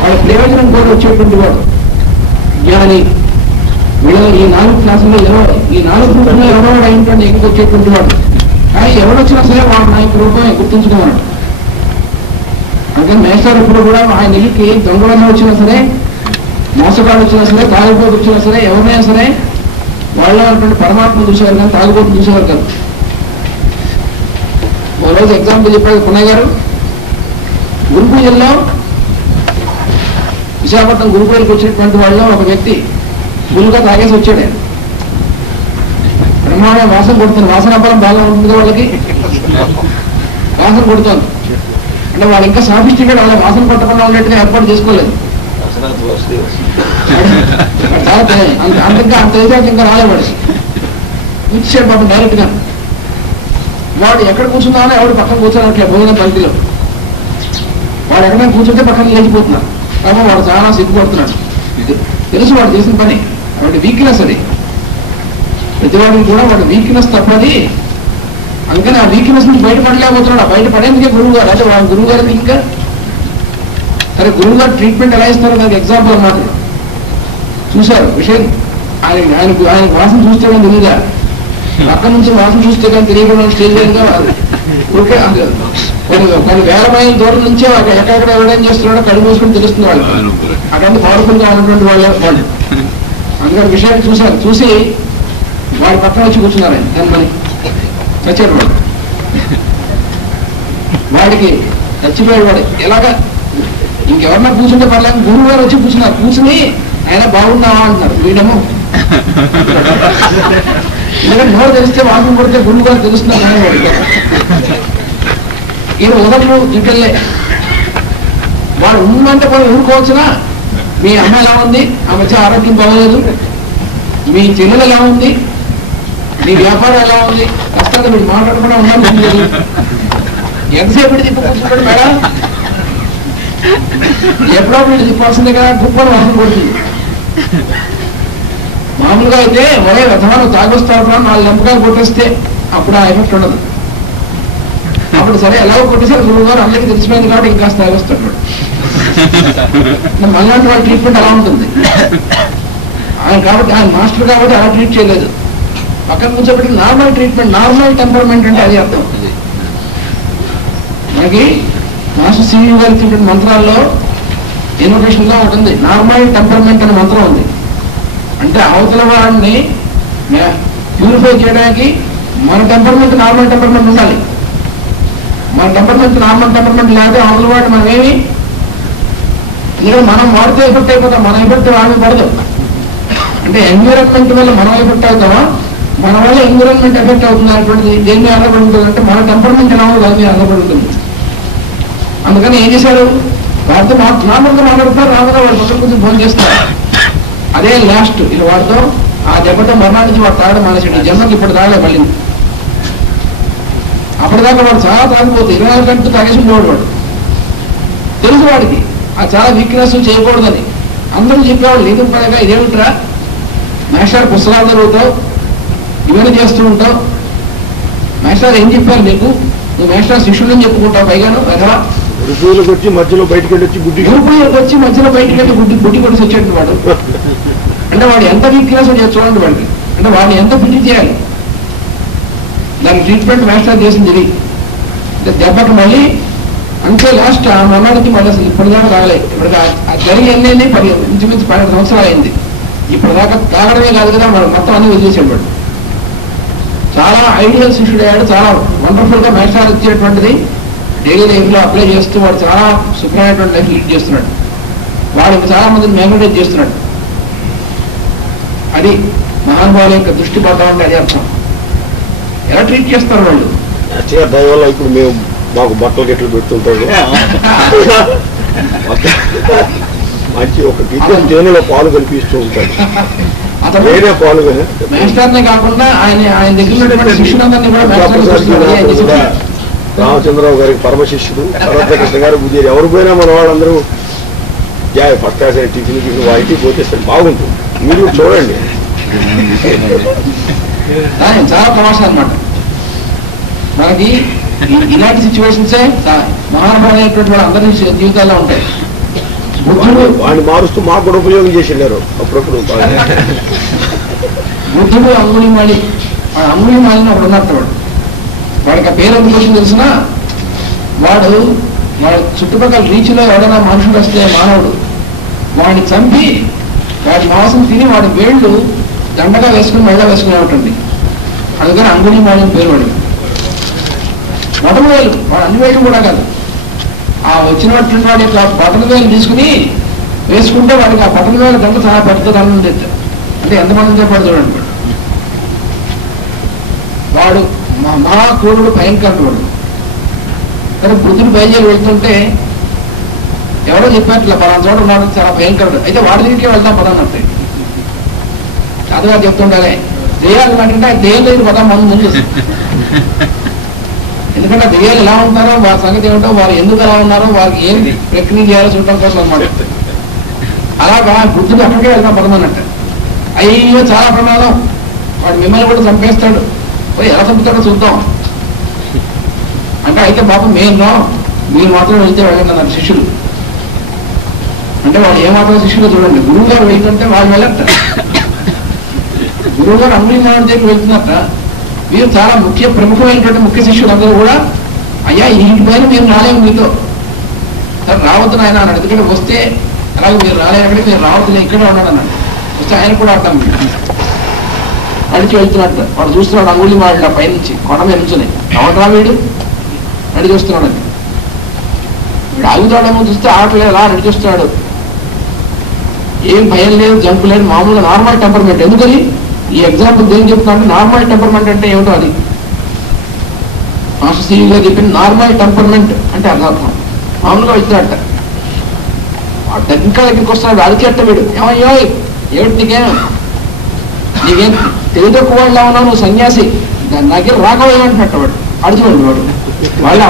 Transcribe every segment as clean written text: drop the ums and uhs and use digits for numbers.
వాళ్ళ ప్రయోజనం కూడా వచ్చేటువంటి వాడు జ్ఞాని. వీళ్ళు ఈ 4 క్లాసుల్లో ఈ 4 గ్రూపుల్లో ఎవరో అయినటువంటి ఎక్కువ వచ్చేటువంటి వాడు. కానీ ఎవడొచ్చినా సరే వాడు నా యొక్క రూపమే గుర్తుంచుకున్నాడు. అందుకని మేస్టర్ ఇప్పుడు కూడా ఆయన ఇంటికి దొంగలన్నా వచ్చినా సరే, మోసగాడు వచ్చినా సరే, తాగుబోతు వచ్చినా సరే, ఎవరైనా సరే వాళ్ళ ఉన్నటువంటి పరమాత్మ చూసేవారు కానీ తాగుబోతు చూసేవారు కాదు. ఓ రోజు ఎగ్జాంపుల్ చెప్పాడు పున్నయ్య గారు. గురు పూజల్లో విశాఖపట్నం గురు పూజలకు వచ్చినటువంటి వాళ్ళు ఒక వ్యక్తి ఫుల్గా తాగేసి వచ్చాడు. బ్రహ్మాండ వాసన కొడుతుంది. వాసన బలం బాగా ఉంటుంది వాళ్ళకి, వాసన కొడుతుంది. అంటే వాళ్ళు ఇంకా సాఫిస్టికేట్ వాళ్ళ వాసన పట్టకుండా ఉన్నట్టుగా ఏర్పాటు చేసుకోలేదు. అంతగా అంత ఏజాకి ఇంకా రాలేవాడు. ఇచ్చాడు పాపం డైరెక్ట్ గా. వాడు ఎక్కడ కూర్చున్నానో ఎవడు పక్కన కూర్చోనట్లే భోజనం పంక్తిలో. వాడు ఎక్కడైనా కూర్చుంటే పక్కన లేచిపోతున్నారు. కాబట్టి వాడు చాలా సిగ్గుపడుతున్నాడు. తెలుసు వాడు చేసిన పని, వాడి వీక్నెస్ అది. ప్రతివాడికి కూడా వాడి వీక్నెస్ తప్పది. అందుకని ఆ వీక్నెస్ నుంచి బయటపడలేకపోతున్నాడు. ఆ బయటపడేందుకే గురువు గారు. అంటే వాళ్ళ గురువు గారిని ఇంకా సరే గురువు గారు ట్రీట్మెంట్ ఎలా ఇస్తారో దానికి ఎగ్జాంపుల్ అన్నమాట. చూశారు విషయం. ఆయనకు వాసన చూస్తే కానీ తెలియదా, అక్కడి నుంచి వాసన చూస్తే కానీ తెలియకుండా స్టేజ్ వేరుగా ఓకే. కొన్ని వేల మైళ్ళ దూరం నుంచే ఎక్కడెక్కడ ఎవడేం చేస్తున్నాడో కళ్ళు మూసుకొని తెలుస్తుంది వాళ్ళు. అక్కడ పవర్ఫుల్గా ఉన్నటువంటి వాళ్ళు. అందుకని విషయాన్ని చూశారు. చూసి వాడి పక్కన వచ్చి కూర్చున్నారు. ఆయన దాని చచ్చాడు వాడు. వాడికి చచ్చిపోయాడు వాడు. ఎలాగా ఇంకెవరన్నా కూర్చుంటే పర్లేదు, గురువు గారు వచ్చి కూర్చున్నారు. కూర్చుని ఆయన బాగున్నావా అంటున్నారు. వీడేమో ఎందుకంటే నోరు తెలిస్తే వాసన కొడితే గురువు గారు తెలుస్తున్నారు. కానీ వాడికి ఈయన ఉదట్లు ఇంకెళ్ళే వాడు ఉందంటే కూడా ఊరుకోవచ్చునా. మీ అమ్మ ఎలా ఉంది, ఆమె వచ్చి ఆరోగ్యం బాగలేదు, మీ చెల్లెలు ఎలా ఉంది, మీ వ్యాపారం ఎలా ఉంది, కష్టంగా మీరు మాట్లాడకుండా ఉండాలి. ఎంతసేపు తిప్పు కూర్చుంటాడు మేడం, ఎప్పుడో వీళ్ళు తిప్పాల్సిందే కదా. కుప్పలు వాసన కొడుతుంది. మామూలుగా అయితే ఒరే రథాలు తాగొస్తాడు 4 లంపకాలు కొట్టేస్తే అప్పుడు ఆ ఎఫెక్ట్ ఉండదు. అప్పుడు సరే ఎలాగో కొట్టేసారు గురువు గారు, అందరికీ తెలిసిపోయింది కాబట్టి ఇంకా తాగొస్తాడు. మళ్ళాంటి వాళ్ళ ట్రీట్మెంట్ అలా ఉంటుంది. ఆయన కాబట్టి ఆయన మాస్టర్ కాబట్టి అలా ట్రీట్ చేయలేదు. పక్కన కూర్చోబెట్టి నార్మల్ ట్రీట్మెంట్, నార్మల్ టెంపర్మెంట్ అంటే అది అర్థం. మనకి మాస్టర్ సివి గారు ఇచ్చినటువంటి మంత్రాల్లో ఇన్నోవేషన్ లో ఉంటుంది నార్మల్ టెంపర్మెంట్ అనే మంత్రం ఉంది. అంటే అవతల వాడిని ప్యూరిఫై చేయడానికి మన టెంపర్మెంట్ నార్మల్ టెంపర్మెంట్ ఉండాలి. మన టెంపర్మెంట్ నార్మల్ టెంపర్మెంట్ లేకపోతే అవతల వాడిని మనం ఏమి ఇక్కడ మనం వాడితే ఎఫెక్ట్ అయిపోతాం. మన ఎఫెక్ట్ వాడిని పడదు. అంటే ఎన్విరాన్మెంట్ వల్ల మనం ఎఫెక్ట్ అవుతామా, మన వల్ల ఎన్విరాన్మెంట్ ఎఫెక్ట్ అవుతుంది అనేటువంటిది దేన్ని ఆధారపడి ఉంటుంది అంటే మన టెంపర్మెంట్ ఎలా ఉందో దాని మీద ఆధారపడి ఉంటుంది. అందుకని ఏం చేశారు, వాడితో నార్మల్గా మాట్లాడుతున్నారు, రాకుండా వాడు పక్కన కొంచెం ఫోన్ చేస్తారు. అదే లాస్ట్ ఇది వాడితో ఆ దెబ్బతో మరణానికి వాడు తాగడం మానేసాడు. జన్మకి ఇప్పుడు తాగలే మళ్ళీ. అప్పటిదాకా వాడు చాలా తాగిపోతే 24 గంటలు తాగేసి ఉండేవాడు. వాడు తెలుసు వాడికి ఆ చాలా వీక్నెస్ చేయకూడదని. అందరూ చెప్పేవాళ్ళు నీకు పడగా ఇదేమిట్రా మాస్టర్ పుస్తకాలు చదువుతావు, ఇవన్నీ చేస్తూ ఉంటావు, మాస్టర్ ఏం చెప్పారు నీకు, నువ్వు మాస్టర్ శిష్యులని చెప్పుకుంటావు, పైగాను ఎదవా గురువులకు వచ్చి మధ్యలో బయటకు వెళ్ళి వచ్చి మధ్యలో బయటకు వెళ్ళి గుడ్డి కొట్టి వచ్చేట్టు వాడు. అంటే వాడు ఎంత వీక్నెస్ చూడండి వాడికి. అంటే వాడిని ఎంత పిచ్చి చేయాలి. దాని ట్రీట్మెంట్ మాస్టర్ చేసింది. దెబ్బకి మళ్ళీ అంతే లాస్ట్ ఆ మొన్నటికి మళ్ళీ అసలు ఇప్పటిదాకా రాలే. ఇప్పటికి జరిగి ఎన్ని ఇంచుమించు 12 సంవత్సరాలు అయింది. ఇప్పటిదాకా తాగడమే కాదు కదా వాడు మొత్తం అన్ని వదిలేసాడు. వాడు చాలా ఐడియల్ శిష్యుడు అయ్యాడు. చాలా వండర్ఫుల్ గా మాస్టర్ ఇచ్చేటువంటిది డైలీ లైఫ్ లో అప్లై చేస్తూ వాడు చాలా శుభ్రమైనటువంటి లైఫ్ లీడ్ చేస్తున్నాడు. వాడు ఇంకా చాలా మందిని మ్యాగ్నటైజ్ చేస్తున్నాడు. అది మహానుభావుల యొక్క దృష్టి పడటం అంటే అది అర్థం. ఎలా ట్రీట్ చేస్తారు వాళ్ళు. దయవల్ల ఇప్పుడు మేము మాకు బట్టలు గిట్లు పెడుతుంటాడు. మంచి ఒక గిన్నె తేనెలో పాలు కల్పిస్తూ ఉంటాడు. అతను వేరే పాలు మాస్టర్నే కాకుండా ఆయన దగ్గర ఉన్నటువంటి శిష్యులందరినీ కూడా రామచంద్రరావు గారికి పరమ శిష్యుడు, సరస్వకృష్ణ గారు, బుద్ధి ఎవరు పోయినా మన వాళ్ళందరూ పక్కా టిఫిన్ వాయిటీ పోతే బాగుంటుంది. మీరు చూడండి. చాలా ప్రవాసం అనమాట. మనకి ఇలాంటి సిచ్యువేషన్సే మహానుభావులైనటువంటి వాళ్ళు అందరి జీవితాల్లో ఉంటాయి. బుద్ధుడు వాడిని మారుస్తూ మాకు కూడా ఉపయోగం చేసి వెళ్ళారు అప్పుడప్పుడు. బుద్ధుడు అంగుళిమాలి, వాడు అంగుళిమాలిని ఒకడు ఉన్నట్టు వాడికి ఆ పేరు ఎందుకు వచ్చింది తెలిసిన, వాడు చుట్టుపక్కల రీచ్లో ఎవడైనా మనుషుడు వస్తే మానవుడు వాడిని చంపి వాడి మాంసం తిని వాడి వేళ్ళు దండగా వేసుకుని మెళ్ళ వేసుకునే ఉంటుంది. అందుకని అంగుళిమాలి అని పేరు వాడికి. బొటన వేలు, వాడు అన్ని వేళ్ళు కూడా కాదు, ఆ వచ్చినటువంటి వాడి యొక్క బొటన వేలు తీసుకుని వేసుకుంటే వాడికి ఆ బొటన వేలు దండ చాలా పెద్ద దండం తెచ్చారు. అంటే ఎంతమంది పడు చూడండి. వాడు మా కూరుడు భయంకరుడు వాడు. కానీ బుద్ధుడు బయలుదేరి వెళ్తుంటే ఎవరో చెప్పారు ఇట్లా పలానా చోట ఉన్నాడు చాలా భయంకరుడు, అయితే వాడి దగ్గరికి వెళ్తాం పదాన్నట్టే చదువుగా చెప్తుండాలి. దెయ్యాలు అంటే దెయ్యం దగ్గర పదాం ముందు. ఎందుకంటే దెయ్యాలు ఎలా ఉంటారో వారి సంగతి ఏమిటో, వారు ఎందుకు ఎలా ఉన్నారో, వారికి ఏం ప్రక్రియ చేయాలో చూడటం కోసం అనమాట. అలాగా బుద్ధుడు అక్కడికే వెళ్తాం పదమన్నట్టు. అయ్యో చాలా ప్రమాదం, వాడు మిమ్మల్ని కూడా చంపేస్తాడు, పోయి ఎలా చంపుతాడో చూద్దాం అంటే, అయితే బాబు మేము రా, మీరు మాత్రం వెళ్తే వెళ్ళండి అన్నారు శిష్యులు. అంటే వాళ్ళు ఏమాత్రం శిష్యులు చూడండి, గురువు గారు వెళ్తుంటే వాళ్ళు వెళ్ళట, గురువు గారు అంగుళిమాలి దగ్గరికి వెళ్తున్నట్ట. మీరు చాలా ప్రముఖమైనటువంటి ముఖ్య శిష్యులు అందరూ కూడా, అయ్యా ఇంటి పైన మీరు రాలేము మీతో, సార్ రావద్దు ఆయన అన్నాడు. ఎందుకంటే వస్తే అలాగే మీరు రాలేనక్కడికి, మీరు రావద్దు ఇక్కడే ఉన్నాడు అన్నాడు. వస్తే ఆయన కూడా అర్థం నడిచి వెళ్తున్నట్టు వాడు చూస్తున్నాడు అంగుళిమాలి పైనుంచి కొండ మీద నుంచుని, ఎవడరా వీడు నడి చూస్తున్నాడు. అది వీడు ఆగుతాడేమో చూస్తే ఆటలేదు, అలా నడి చూస్తున్నాడు. ఏం భయం లేదు, జంపు లేదు, మామూలుగా నార్మల్ టెంపర్మెంట్. ఎందుకని ఈ ఎగ్జాంపుల్ దేని చెప్తున్నా అంటే, నార్మల్ టెంపర్మెంట్ అంటే ఏమిటో అది మాస్టర్ సివి గారు చెప్పింది. నార్మల్ టెంపర్మెంట్ అంటే అర్థార్థం. మామూలుగా వచ్చాడట, ఇంకా దగ్గరికి వస్తున్నాడు, అడిచేట వీడు, ఏమయ్యో ఏమిటి నీకేం తెలివి తక్కువ వాళ్ళ ఉన్నావు, నువ్వు సన్యాసి, దాని దగ్గర రాకపోయామంటున్నట్టు వాడు అడిచేవాడు. వాళ్ళు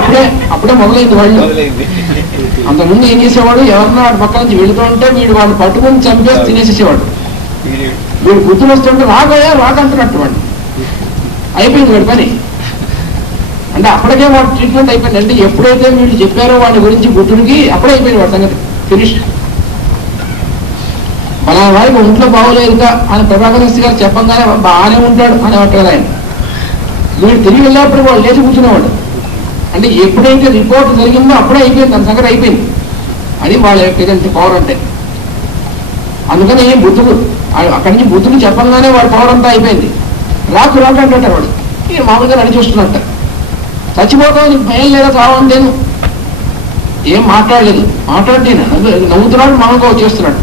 అప్పుడే మొదలైంది. వాళ్ళు అంతకుముందు ఏం చేసేవాడు, ఎవరన్నా వాడి పక్క నుంచి వెళుతూ ఉంటే వీడు వాడిని పట్టుకుని చంపేసి తినేసేసేవాడు. వీడు గుర్తులు వస్తుంటే రాకంటున్నట్టు వాడు అయిపోయింది వాడి పని. అంటే అప్పటికే వాడు ట్రీట్మెంట్ అయిపోయింది. అంటే ఎప్పుడైతే వీళ్ళు చెప్పారో వాడి గురించి బుద్ధుడికి, అప్పుడే అయిపోయింది వాడి సంగతి, ఫినిష్. మన వాడికి ఒంట్లో బాగోలేదుగా అని ప్రభాకర్ గారు చెప్పంగానే బాగానే ఉంటాడు అని అంటారు ఆయన. వీడు తిరిగి వెళ్ళినప్పుడు వాళ్ళు లేచి కూర్చునేవాడు. అంటే ఎప్పుడైతే రిపోర్ట్ జరిగిందో అప్పుడే అయిపోయింది, దాని సంగతి అయిపోయింది. అది వాళ్ళ యొక్క పవర్ అంటే. అందుకని బుద్ధుడు అక్కడి నుంచి బుద్ధుడు చెప్పంగానే వాడి పవర్ అంతా అయిపోయింది. రాకు అంటాడు వాడు. నేను మామూలుగా నడిచి వస్తున్నట్ట, చచ్చిపోతావు నీకు భయం లేదా చావని, నేను ఏం మాట్లాడలేదు, మాట్లాడితే నవ్వుతున్నాడు, మామూలుగా వచ్చేస్తున్నాడు.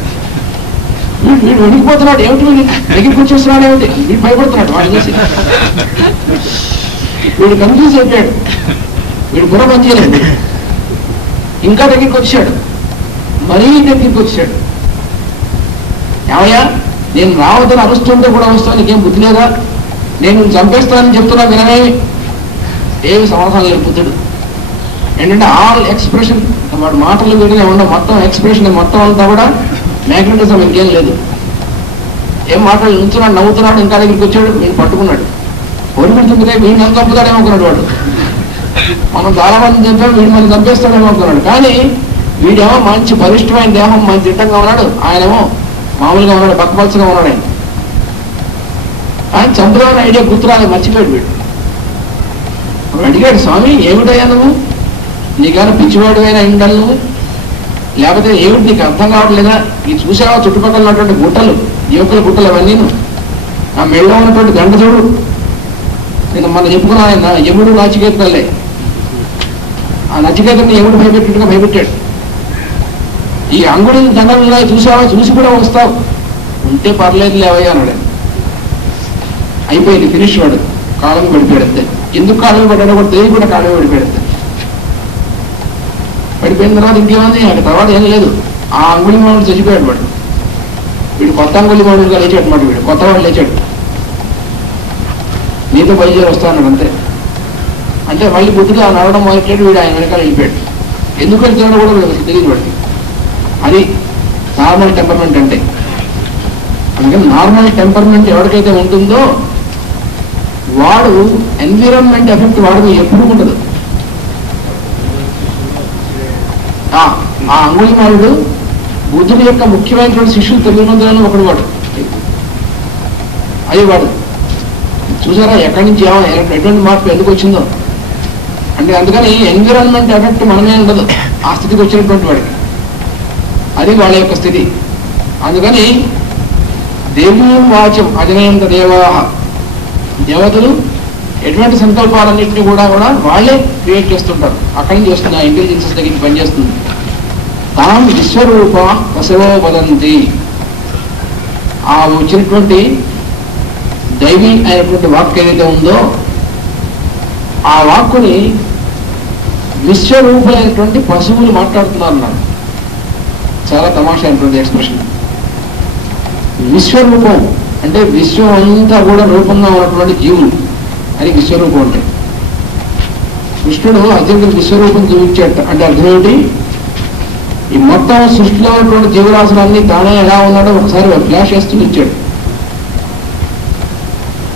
వీడు వణికిపోతున్నాడు, ఏమిటి వీడు దగ్గరికి వచ్చేస్తున్నాడు, ఏమిటి వీడు భయపడుతున్నాడు వాడు చేసి. వీడు కన్ఫ్యూజ్ అయిపోయాడు, వీడు బుర్ర పని చేయలేదు. ఇంకా దగ్గరికి వచ్చాడు, మరీ దగ్గరికి వచ్చాడు. ఏమయ్యా నేను రావద్దని అరుస్తుంటే కూడా వస్తాను, నీకేం బుద్ధి లేదా, నేను చంపేస్తానని చెప్తున్నా వినమేమి, ఏమి సమాధానం లేదు బుద్ధుడు. ఏంటంటే ఆల్ ఎక్స్ప్రెషన్, వాడు మాటలు వీడినే ఉండవు, మొత్తం ఎక్స్ప్రెషన్ మొత్తం అంతా కూడా మ్యాగ్నెటిజం, ఇంకేం లేదు. ఏం మాటలు నుంచున్నాడు, నవ్వుతున్నాడు. ఇంకా దగ్గరికి వచ్చాడు, వీడిని పట్టుకున్నాడు. ఓడిపెడుతుంటే వీడిని ఎంత చంపుతాడేమో అనుకున్నాడు వాడు. మనం చాలా మంది చంపాడు, వీడు మనం చంపేస్తాడేమో అనుకున్నాడు. కానీ వీడేమో మంచి బలిష్టమైన దేహం, మంచి దిట్టంగా ఉన్నాడు, ఆయనేమో మామూలుగా ఉన్నాడు, బక్కపలసగా ఉన్నాడు. ఆయన చంపుదామని ఐడియా గుర్తురాలి, మర్చిపోయాడు వీడు. అడిగాడు, స్వామి ఏమిటయ్యా నువ్వు, నీకైనా పిచ్చివాడు అయినా ఇండలు నువ్వు, లేకపోతే ఏమిటి నీకు అర్థం కావట్లేదా, ఈ చూసావా చుట్టుపక్కల ఉన్నటువంటి గుట్టలు, యువకుల గుట్టలు అవన్నీ, ఆ మెళ్ళలో ఉన్నటువంటి గంట చూడు, నేను మన చెప్పుకున్నా ఆయన యముడు నచికేతలే, ఆ నచికేతని యముడు భయపెట్టుగా భయపెట్టాడు. ఈ అంగుడి దండలు చూసావా, చూసి కూడా వస్తావు, ఉంటే పర్లేదు లేవయ్యా అన్నాడు. అయిపోయింది, ఫినిష్. వాడు కాలం పడిపోయాడు అంతే. ఎందుకు కాలం పడ్డాడో కూడా తెలియ కూడా కాలం పడిపోయాడు అంతే. పడిపోయిన తర్వాత ఇంకేముంది, ఆ తర్వాత ఏం లేదు. ఆ అంగుళి మామిడి చచ్చిపోయాడు వాడు. వీడు కొత్త అంగుళి మామిడిగా లేచాడు మాట, వీడు కొత్త వాడు లేచాడు, నీతో బయలుదేరి వస్తా అన్నాడు అంతే. అంటే మళ్ళీ బుద్ధిగా నడవడం మొదలెట్టాడు, వీడు ఆయన వెనకాల వెళ్ళిపోయాడు. ఎందుకు వెళ్తున్నాడో కూడా వీడు తెలియదు వాడికి. అది నార్మల్ టెంపర్మెంట్ అంటే. అందుకని నార్మల్ టెంపర్మెంట్ ఎవరికైతే ఉంటుందో వాడు ఎన్విరాన్మెంట్ ఎఫెక్ట్ వాడికి ఎప్పుడు ఉండదు. ఆ అంగుళిమాలుడు బుద్ధుడి యొక్క ముఖ్యమైనటువంటి శిష్యులు 9 మందిలోనూ ఒకడు వాడు. అది వాడు చూసారా ఎక్కడి నుంచి ఎటువంటి మార్పు ఎందుకు వచ్చిందో అంటే. అందుకని ఎన్విరాన్మెంట్ ఎఫెక్ట్ మనమే ఉండదు ఆ స్థితికి వచ్చినటువంటి వాడికి. అది వాళ్ళ యొక్క స్థితి. అందుకని దేవీం వాచం అజనయంత దేవాహ, దేవతలు ఎటువంటి సంకల్పాలన్నింటినీ కూడా వాళ్ళే క్రియేట్ చేస్తుంటారు. అక్కడి నుంచి వస్తుంది ఆ ఇంటెలిజెన్సెస్ దగ్గరికి పనిచేస్తుంది. తాం విశ్వరూప వసవో వదంతి, ఆ వచ్చినటువంటి దైవీ అయినటువంటి వాక్ ఏదైతే ఉందో ఆ వాక్కుని విశ్వరూపులైనటువంటి పశువులు మాట్లాడుతున్నారు అన్నారు. చాలా తమాషా అయినటువంటి ఎక్స్ప్రెషన్. విశ్వరూపం అంటే విశ్వం అంతా కూడా రూపంగా ఉన్నటువంటి జీవులు, అది విశ్వరూపం అంటే. కృష్ణుడు అర్జునుడికి విశ్వరూపం చూపించాడు అంటే అర్థం ఏమిటి? ఈ మొత్తం సృష్టిలో ఉన్నటువంటి జీవరాశులన్నీ తానే ఎలా ఉన్నాడో ఒకసారి ఫ్లాష్ చేస్తూ ఇచ్చాడు.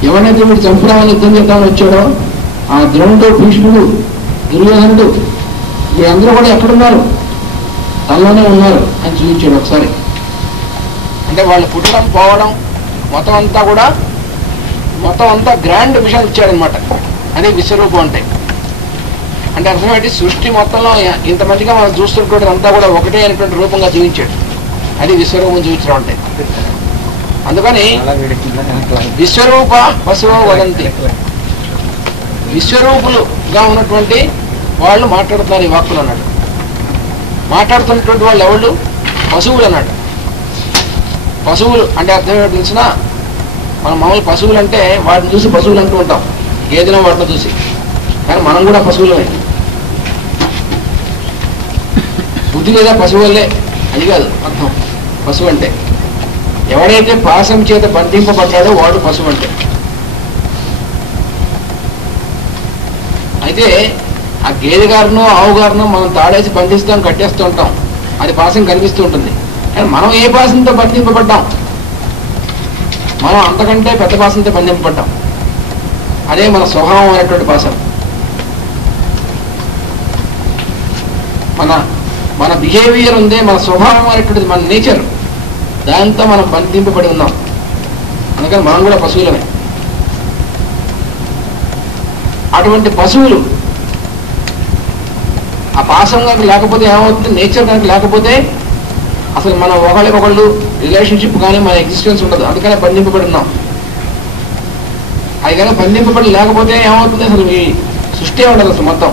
ఎవరైతే వీడు చంపురామని యుద్ధం చేద్దామని వచ్చాడో ఆ ద్రోణుడు, భీష్ముడు, దుర్యోధనుడు వీళ్ళందరూ కూడా ఎక్కడున్నారు? తనలోనే ఉన్నారు అని చూపించాడు ఒకసారి. అంటే వాళ్ళు పుట్టడం పోవడం మొత్తం అంతా గ్రాండ్ విషయం ఇచ్చాడనమాట. అది విశ్వరూపం అంటే. అంటే అర్థం ఏంటి? సృష్టి మొత్తంలో ఇంతమందిగా మనం చూస్తున్నటువంటి అంతా కూడా ఒకటే అయినటువంటి రూపంగా చూపించాడు. అది విశ్వరూపం చూపించడం అంటే. అందుకని విశ్వరూప పశువు వదంతి, విశ్వరూపులుగా ఉన్నటువంటి వాళ్ళు మాట్లాడుతున్నారు ఈ వాక్కులు అన్నాడు. మాట్లాడుతున్నటువంటి వాళ్ళు ఎవళ్ళు? పశువులు అన్నాడు. పశువులు అంటే అర్థం ఏంటో తెలిసిన, మనం మామూలు పశువులు అంటే వాటిని చూసి పశువులు అంటూ ఉంటాం, గేదెలను వాటిని చూసి. కానీ మనం కూడా పశువులమే. బుద్ధి లేదా పశువులే అది కాదు అర్థం. పశువు అంటే ఎవడైతే పాశం చేత బంధింపబడ్డాడో వాడు పశువు అంటే. అయితే ఆ గేదె గారినో ఆవు గారినో మనం తాడేసి బంధిస్తాం, కట్టేస్తూ ఉంటాం, అది పాశం కనిపిస్తూ ఉంటుంది. కానీ మనం ఏ పాశంతో బంధింపబడ్డాం? మనం అంతకంటే పెద్ద పాశంతో బంధింపబడ్డాం. అదే మన స్వభావం అనేటువంటి పాశం. మన బిహేవియర్ ఉందే, మన స్వభావం అనేటువంటిది, మన నేచర్, దాంతో మనం బంధింపబడి ఉన్నాం. అందుకని మనం కూడా పశువులమే. అటువంటి పశువులు ఆ పాశం కనుక లేకపోతే ఏమవుతుంది? నేచర్ కనుక లేకపోతే అసలు మనం ఒకళ్ళు రిలేషన్షిప్ కానీ మన ఎగ్జిస్టెన్స్ ఉండదు. అందుకనే బంధింపబడి ఉన్నాం. అది కనుక బంధింపబడి లేకపోతే ఏమవుతుంది? అసలు ఈ సృష్టి ఉండదు అసలు మొత్తం.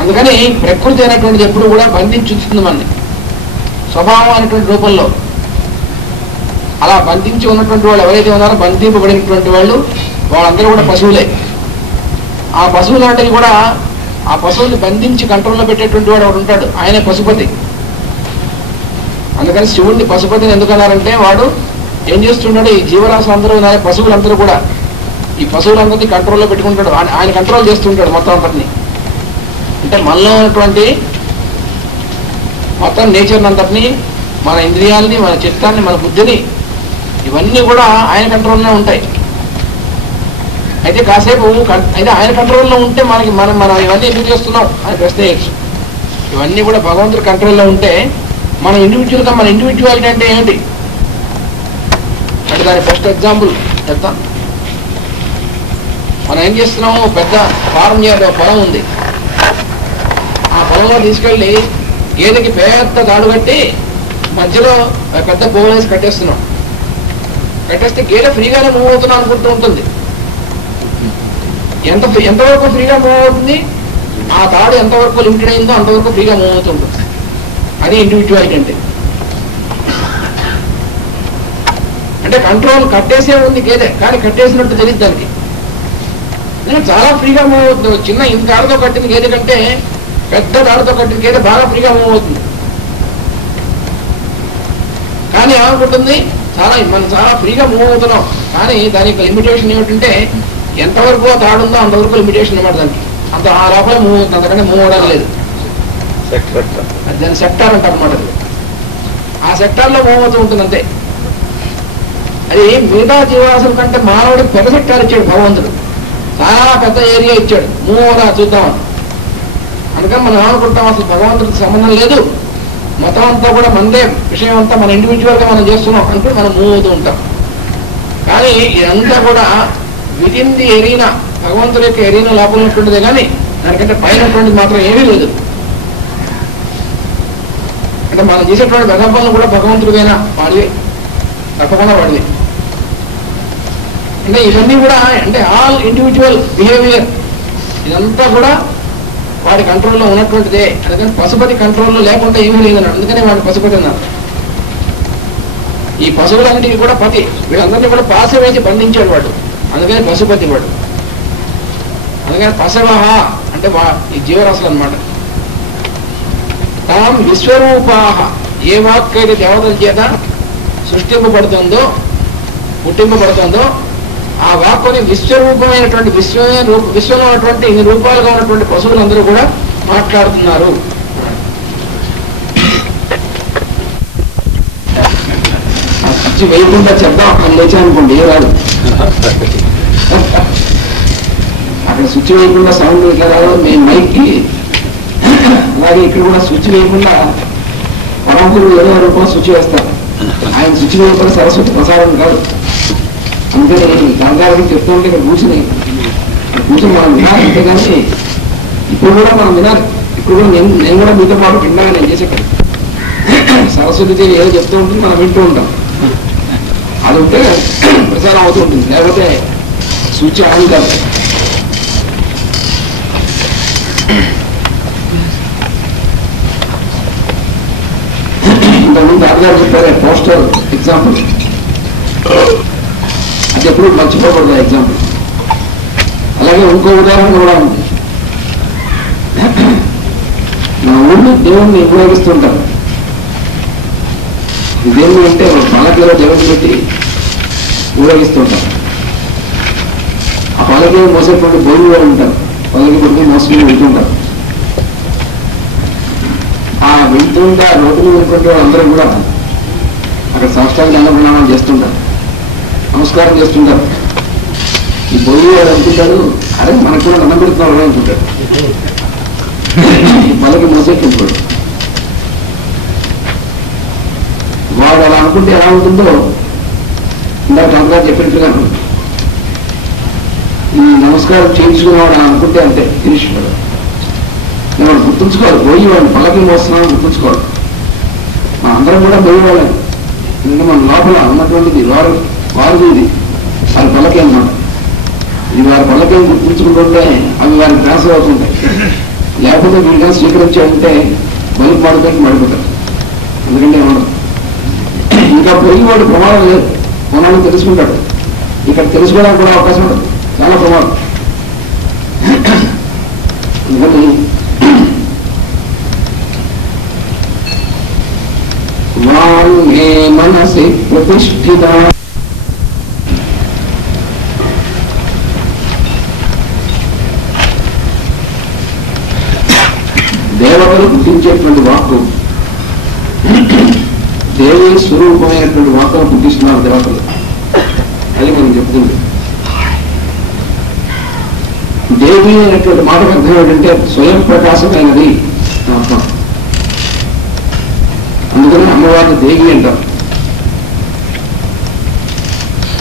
అందుకని ప్రకృతి అనేటువంటిది ఎప్పుడు కూడా బంధించుతుంది మనని స్వభావం అనేటువంటి రూపంలో. అలా బంధించి ఉన్నటువంటి వాళ్ళు ఎవరైతే ఉన్నారో, బంధింపబడినటువంటి వాళ్ళందరూ కూడా పశువులే. ఆ పశువులు అంటే కూడా ఆ పశువుని బంధించి కంట్రోల్లో పెట్టేటువంటి వాడు ఒకడు ఉంటాడు, ఆయనే పశుపతి. అందుకని శివుడిని పశుపతిని ఎందుకన్నారంటే వాడు ఏం చేస్తున్నాడు? ఈ జీవరాశులు అందరూ ఉన్నారే, పశువులందరూ కూడా ఈ పశువులందరినీ కంట్రోల్లో పెట్టుకుంటాడు. ఆయన కంట్రోల్ చేస్తుంటాడు మొత్తం అంతటిని. అంటే మనలో ఉన్నటువంటి మొత్తం నేచర్ని అంతటినీ, మన ఇంద్రియాలని, మన చిత్తాన్ని, మన బుద్ధిని, ఇవన్నీ కూడా ఆయన కంట్రోల్లోనే ఉంటాయి. అయితే కాసేపు అయితే ఆయన కంట్రోల్లో ఉంటే మనం ఇవన్నీ ఎందుకు చేస్తున్నాం అని ప్రశ్న వేయచ్చు. ఇవన్నీ కూడా భగవంతుడి కంట్రోల్లో ఉంటే మన ఇండివిజువల్గా, మన ఇండివిజువాలిటీ అంటే ఏంటి అంటే దాని ఫస్ట్ ఎగ్జాంపుల్ చెప్తాను. మనం ఏం చేస్తున్నాము? పెద్ద ఫారం పొలం ఉంది. ఆ పొలంలో తీసుకెళ్ళి గేదెకి పెద్ద తాడు కట్టి మధ్యలో పెద్ద పువ్వు వేసి కట్టేస్తున్నాం. కట్టేస్తే గేదె ఫ్రీగానే మూవ్ అవుతున్నాం అనుకుంటూ ఉంటుంది. ఎంతవరకు ఫ్రీగా మూవ్ అవుతుంది? ఆ తాడు ఎంతవరకు లిమిటెడ్ అయిందో అంతవరకు ఫ్రీగా మూవ్ అవుతుంటుంది. అది ఇండివిజువాలిటీ అంటే కంట్రోల్ కట్టేసే ఉంది గేదె, కానీ కట్టేసినట్టు తెలియదు దానికి. చాలా ఫ్రీగా మూవ్ అవుతుంది. చిన్న ఇంత తాడుతో కట్టిన గేదె కంటే పెద్ద తాడుతో కట్టిన గేదె బాగా ఫ్రీగా మూవ్ అవుతుంది. కానీ ఏమనుకుంటుంది? మనం చాలా ఫ్రీగా మూవ్ అవుతున్నాం, కానీ దాని యొక్క లిమిటేషన్ ఏమిటంటే ఎంతవరకు ఆ తాడు ఉందో అంతవరకు లిమిటేషన్ అన్నమాట దానికి. అంత ఆ లోపల మూవ్ అవుతుంది, అంతకంటే మూవ్ అవడం లేదు. దాని సెక్టార్ అంటారు అన్నమాట. ఆ సెక్టార్లో మూవ్ అవుతూ ఉంటుంది అంతే. అది మిగతా జీవరాశుల కంటే మానవుడికి పెద్ద సెక్టార్ ఇచ్చాడు భగవంతుడు. చాలా పెద్ద ఏరియా ఇచ్చాడు, మూవ్ అవుదా చూద్దామని. అందుకని మనం ఏమనుకుంటాం? అసలు భగవంతుడికి సంబంధం లేదు, మొత్తం అంతా కూడా మనదే విషయం అంతా మన ఇండివిజువల్గా మనం చేస్తున్నాం అనుకుని మనం మూవ్ అవుతూ ఉంటాం. కానీ ఇదంతా కూడా విత్ ఇన్ ది ఎరీనా, భగవంతుడి యొక్క ఎరీనా లోపల ఉన్నటువంటిదే కానీ దానికంటే పైన ఉన్నటువంటిది మాత్రం ఏమీ లేదు. అంటే మనం చేసేటువంటి వెదపలను కూడా భగవంతుడికైనా వాడివి, తప్పకుండా వాడివి. అంటే ఇవన్నీ కూడా అంటే ఆల్ ఇండివిజువల్ బిహేవియర్ ఇదంతా కూడా వాడి కంట్రోల్లో ఉన్నటువంటిదే. అందుకని పశుపతి కంట్రోల్లో లేకుండా ఏమీ లేదన్నాడు. అందుకనే వాడు పశుపతి అన్నారు. ఈ పశువులన్నిటికీ కూడా పతి, వీళ్ళందరినీ కూడా పాస వేసి బంధించాడు వాడు. అందుకని పశుపతి వాడు. అందుకని పశవహ అంటే ఈ జీవరాశులు అనమాట. తాం విశ్వరూపాహ, ఏ వాక్ అయితే దేవతల చేత సృష్టింపబడుతుందో పుట్టింపబడుతుందో ఆ వాక్కుని విశ్వరూపమైనటువంటి విశ్వంలో ఉన్నటువంటి ఇన్ని రూపాలుగా ఉన్నటువంటి పశువులందరూ కూడా మాట్లాడుతున్నారు. స్విచ్ వేయకుండా చెప్దాం అక్కడ లేచానుకోండి ఏ రాదు. అక్కడ స్విచ్ వేయకుండా సౌండ్ ఇట్లా రాదు. మేము మైక్కి అలాగే ఇక్కడ కూడా స్విచ్ వేయకుండా పరమపురు ఏదో రూపంలో స్విచ్ వేస్తారు. ఆయన స్విచ్ వేయకుండా సరస్వతి ప్రసారం కాదు. అందుకని గంగారికి చెప్తూ ఉంటే ఇక్కడ కూర్చుని మనం వినాలి. అంతేగాని ఇప్పుడు కూడా మనం వినాలి. ఇప్పుడు కూడా నేను కూడా మీతో పాటు విన్నాగా నేను చేసే సరస్వతి దేవి ఏదో చెప్తూ ఉంటుంది, మనం వింటూ ఉంటాం. అది ఉంటే ప్రసారం అవుతూ ఉంటుంది, లేకపోతే స్విచ్ ఆన్ కాదు. ఇంతకుముందు ఆదిగారు చెప్పారు పోస్టర్ ఎగ్జాంపుల్, అది ఎప్పుడు మర్చిపోకూడదు ఎగ్జాంపుల్. అలాగే ఇంకో ఉదాహరణ కూడా ఉంది. నా ఊళ్ళో దేవుణ్ణి ఉపయోగిస్తుంటారు. దేవుడు అంటే పలకలో దేవుడు పెట్టి ఉపయోగిస్తుంటారు. ఆ పలకే మోసేటువంటి బోరుగా ఉంటారు, పలకి పట్టుకుని మోసుకుని వెళ్తుంటారు. ఆ వెళ్తుంటే ఆ రోడ్డు ఉన్నటువంటి వాళ్ళందరూ కూడా అక్కడ సాష్టాంగ దండప్రణామాలు చేస్తుంటారు, నమస్కారం చేస్తుంటారు. ఈ బొయ్యి వాడు అనుకుంటాడు, అరే మనకు కూడా దండం పెడుతున్నారు అనుకుంటాడు. పలకి మోసేటుంటాడు. వాడు అలా అనుకుంటే ఎలా ఉంటుందో ఇందాక అంతా చెప్పినట్టుగా ఈ నమస్కారం చేయించుకునేవాడు అలా అనుకుంటే అంతే తిరిగిపోయాడు. నేను వాడు గుర్తుంచుకోవాలి, పోయి వాడిని పల్లకి మోస్తున్నాను గుర్తుంచుకోవాలి. మన అందరం కూడా పోయి వాళ్ళని, ఎందుకంటే మన లోపల ఉన్నటువంటిది వారు ఇది వారి పల్లకి అన్నమాట. ఇది వారి పల్లకి గుర్తుంచుకుంటుంటే అవి వారికి ట్రాన్స్ఫర్ అవుతుంటాయి. లేకపోతే వీడిగా స్వీకరించాలంటే బలికి మాడుతానికి మడిపోతారు. ఎందుకంటే ఏమన్నా ఇంకా పోయి వాడు ప్రమాదం లేదు, కొనాలని తెలుసుకుంటాడు. ఇక్కడ తెలుసుకోవడానికి కూడా అవకాశం ఉండదు, చాలా ప్రమాదం. ఎందుకంటే వారు మే మనసి ప్రతిష్ఠిత, దేవతలు పుట్టించేటువంటి వాక్కు, దేవి స్వరూపమైనటువంటి వాక్కును పుట్టిస్తున్నారు దేవతలు. అది మనం చెప్తుంది. దేవి అనేటువంటి మాటకు అర్థం ఏంటంటే స్వయం ప్రకాశమైనది అర్థం. అందుకని అమ్మవారిని దేవి అంటారు.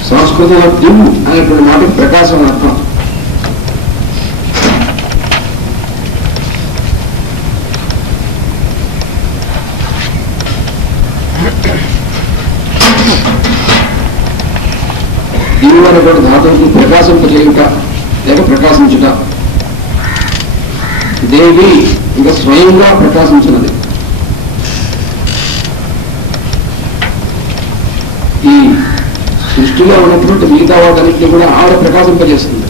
సంస్కృతంలో దివ్ అనేటువంటి మాటకి ప్రకాశం అని అర్థం. దివ్ అనేటువంటి ధాతువుకి ప్రకాశింపజేయుట లేక ప్రకాశించుట. దేవి ఇంకా స్వయంగా ప్రకాశించినది. ఈ సృష్టిలో ఉన్నటువంటి మిగతా వాటన్నింటినీ కూడా ఆవిడ ప్రకాశింపజేస్తుంది.